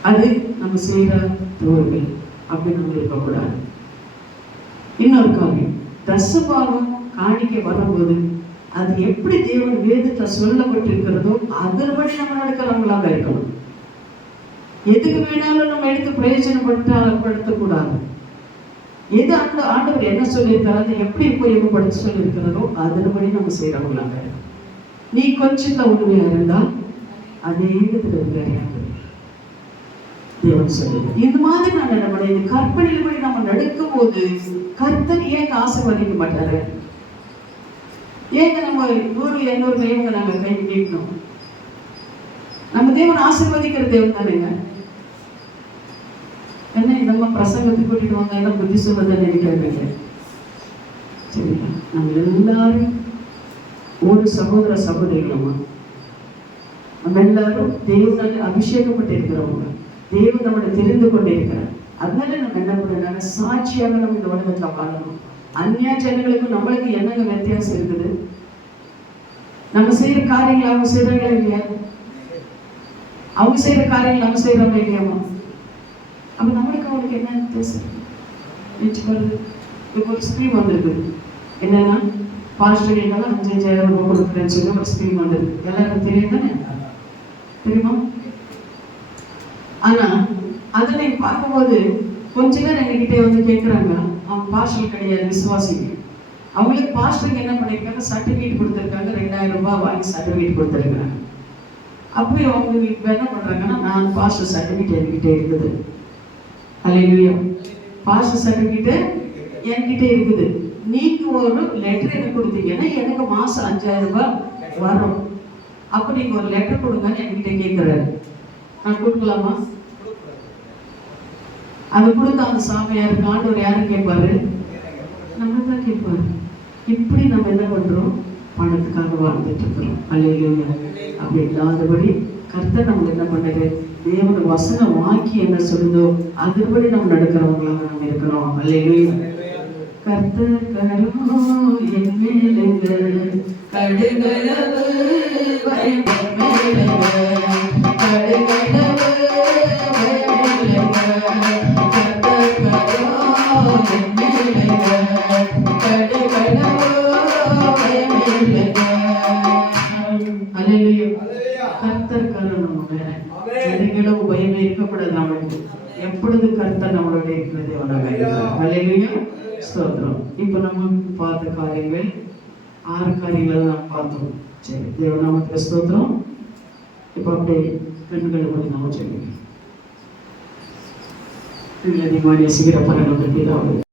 அது நம்ம செய்யற தவறுகள், அப்படி நம்ம இருக்கக்கூடாது. இன்னொரு காரியம், தசபாகம் காணிக்கை வரும்போது அது எப்படி தேவன் வேதத்துல சொல்லப்பட்டிருக்கிறதோ அதன்படி நம்ம நடக்கிறவங்களாக இருக்கணும். எதுக்கு வேணாலும் நம்ம எடுத்து பிரயோஜனப்படுத்தக்கூடாது. எது ஆண்டவர் என்ன சொல்லியிருக்கிறாரு, எப்படி உபயோகப்படுத்த சொல்லியிருக்கிறதோ அதன்படி நம்ம செய்யறவங்களாக. நீ கொஞ்சத்துல உண்மையா இருந்தா அதே விதத்துல இருக்காரு தேவன் சொல்லுது. இந்த மாதிரி நம்முடைய இந்த கற்பனையின்படி நம்ம நடக்கும் போது கர்த்தர் ஏன் ஆசீர்வதிக்க மாட்டாரு? ஏங்க நம்ம 100 200 இவங்க நாங்க கை நீட்டணும்? நம்ம தேவன் ஆசீர்வதிக்கிற தேவன் தானேங்க. என்ன நம்ம பிரசங்கத்துக்கு கூட்டிட்டு வாங்க எல்லாம் புத்தி சொல்றதை நினைக்கிறாங்க. சரிங்களா? நம்ம எல்லாரும் ஒரு சகோதர சகோதரிகளமா, நம்ம எல்லாரும் தேவனால் அபிஷேகப்பட்டு இருக்கிறவங்க. தேவன் நம்மளை தெரிந்து கொண்டே இருக்கிறார். அதனால நம்ம என்ன பண்ணாங்க, சாட்சியாக நம்ம இந்த உலகத்துல வாழணும். அந்நிய ஜனங்களுக்கும் நம்மளுக்கு என்னங்க வித்தியாசம் இருக்குது? நம்ம செய்யற காரியங்கள் அவங்க செய்யறாங்களா இல்லையா? அவங்க செய்யற காரியங்கள் நம்ம செய்யறோம் இல்லையாமா? அப்ப நம்மளுக்கு அவங்களுக்கு என்ன வித்தியாசம்? இப்போ ஒரு ஸ்கீம் வந்திருக்கு. என்னன்னா பாஸ்டர்களுக்கெல்லாம் 5,000 ரூபாய் கொடுக்குறேன்னு சொல்லி ஒரு ஸ்கீம் வந்திருக்கு. எல்லாருக்கும் தெரியும் தானே? தெரியுமா? ஆனா அதை நீங்க பார்க்கும்போது கொஞ்ச பேர் எங்ககிட்ட வந்து கேட்குறாங்க, அவங்க பாஸ்டர் கிடையாது, விசுவாசிங்க. அவங்களுக்கு பாஸ்டருக்கு என்ன பண்ணியிருக்காங்க, சர்டிஃபிகேட் கொடுத்துருக்காங்க, 2,000 ரூபாய் வாங்கி சர்டிஃபிகேட் கொடுத்துருக்காங்க. அப்போ அவங்க இப்போ என்ன பண்றாங்கன்னா, நான் பாஸ்டர் சர்டிஃபிகேட் என்கிட்ட இருக்குது. அல்லேலூயா. பாஸ்டர் சர்டிஃபிகேட் என்கிட்ட இருக்குது. நீங்க ஒரு லெட்டர் எனக்கு கொடுத்தீங்கன்னா எனக்கு மாசம் 5,000 ரூபாய் வரும். அப்போ நீங்க ஒரு லெட்டர் கொடுங்கன்னு என்கிட்ட கேட்கிறாரு. நான் கொடுக்கலாமா? அது கொடுத்த அந்த சாமியாருக்கு ஆண்டவர் யாரும் கேட்பாரு? நம்ம தான் கேட்பாரு. இப்படி நம்ம என்ன பண்றோம்? பணத்துக்காக வாழ்ந்துட்டு இருக்கிறோம். அல்லேலூயா. அப்படி இல்லாதபடி கர்த்தர் நம்ம என்ன பண்றாரு? தேவன் வசனம் வாக்கி என்ன சொல்லுதோ அதுபடி நம்ம நடக்கிறவங்களாக நம்ம இருக்கணும். அல்லேலூயா. கர்த்தர் கரோ என் மேலுங்க கடுகளவு பயமில்லைங்க, கடுகளவு பயமில்லைங்க. கர்த்தர் கரோ என் மேலுங்க கடுகளவு பயமில்லைங்க. அல்லேலூயா. கர்த்தர் கரோ நம்ம மேல கடுகளவு பயமே இருக்கக்கூடாது. நம்மளுக்கு எப்பொழுது கர்த்தர் நம்மளோட இருக்கிறது அல்லேலூயா. ஸ்தோத்திரம். இப்போ நம்ம பார்த்த காரியங்கள் 6 காரியங்கள் நாம் பார்த்தோம். சரி, தேவ நாமத்துக்கு ஸ்தோத்திரம். இப்போ அப்படியே கண்களை மூடி நம்ம சொல்லுங்க. அதிகமாக நேசிக்கிற பரலோக பிதாவே,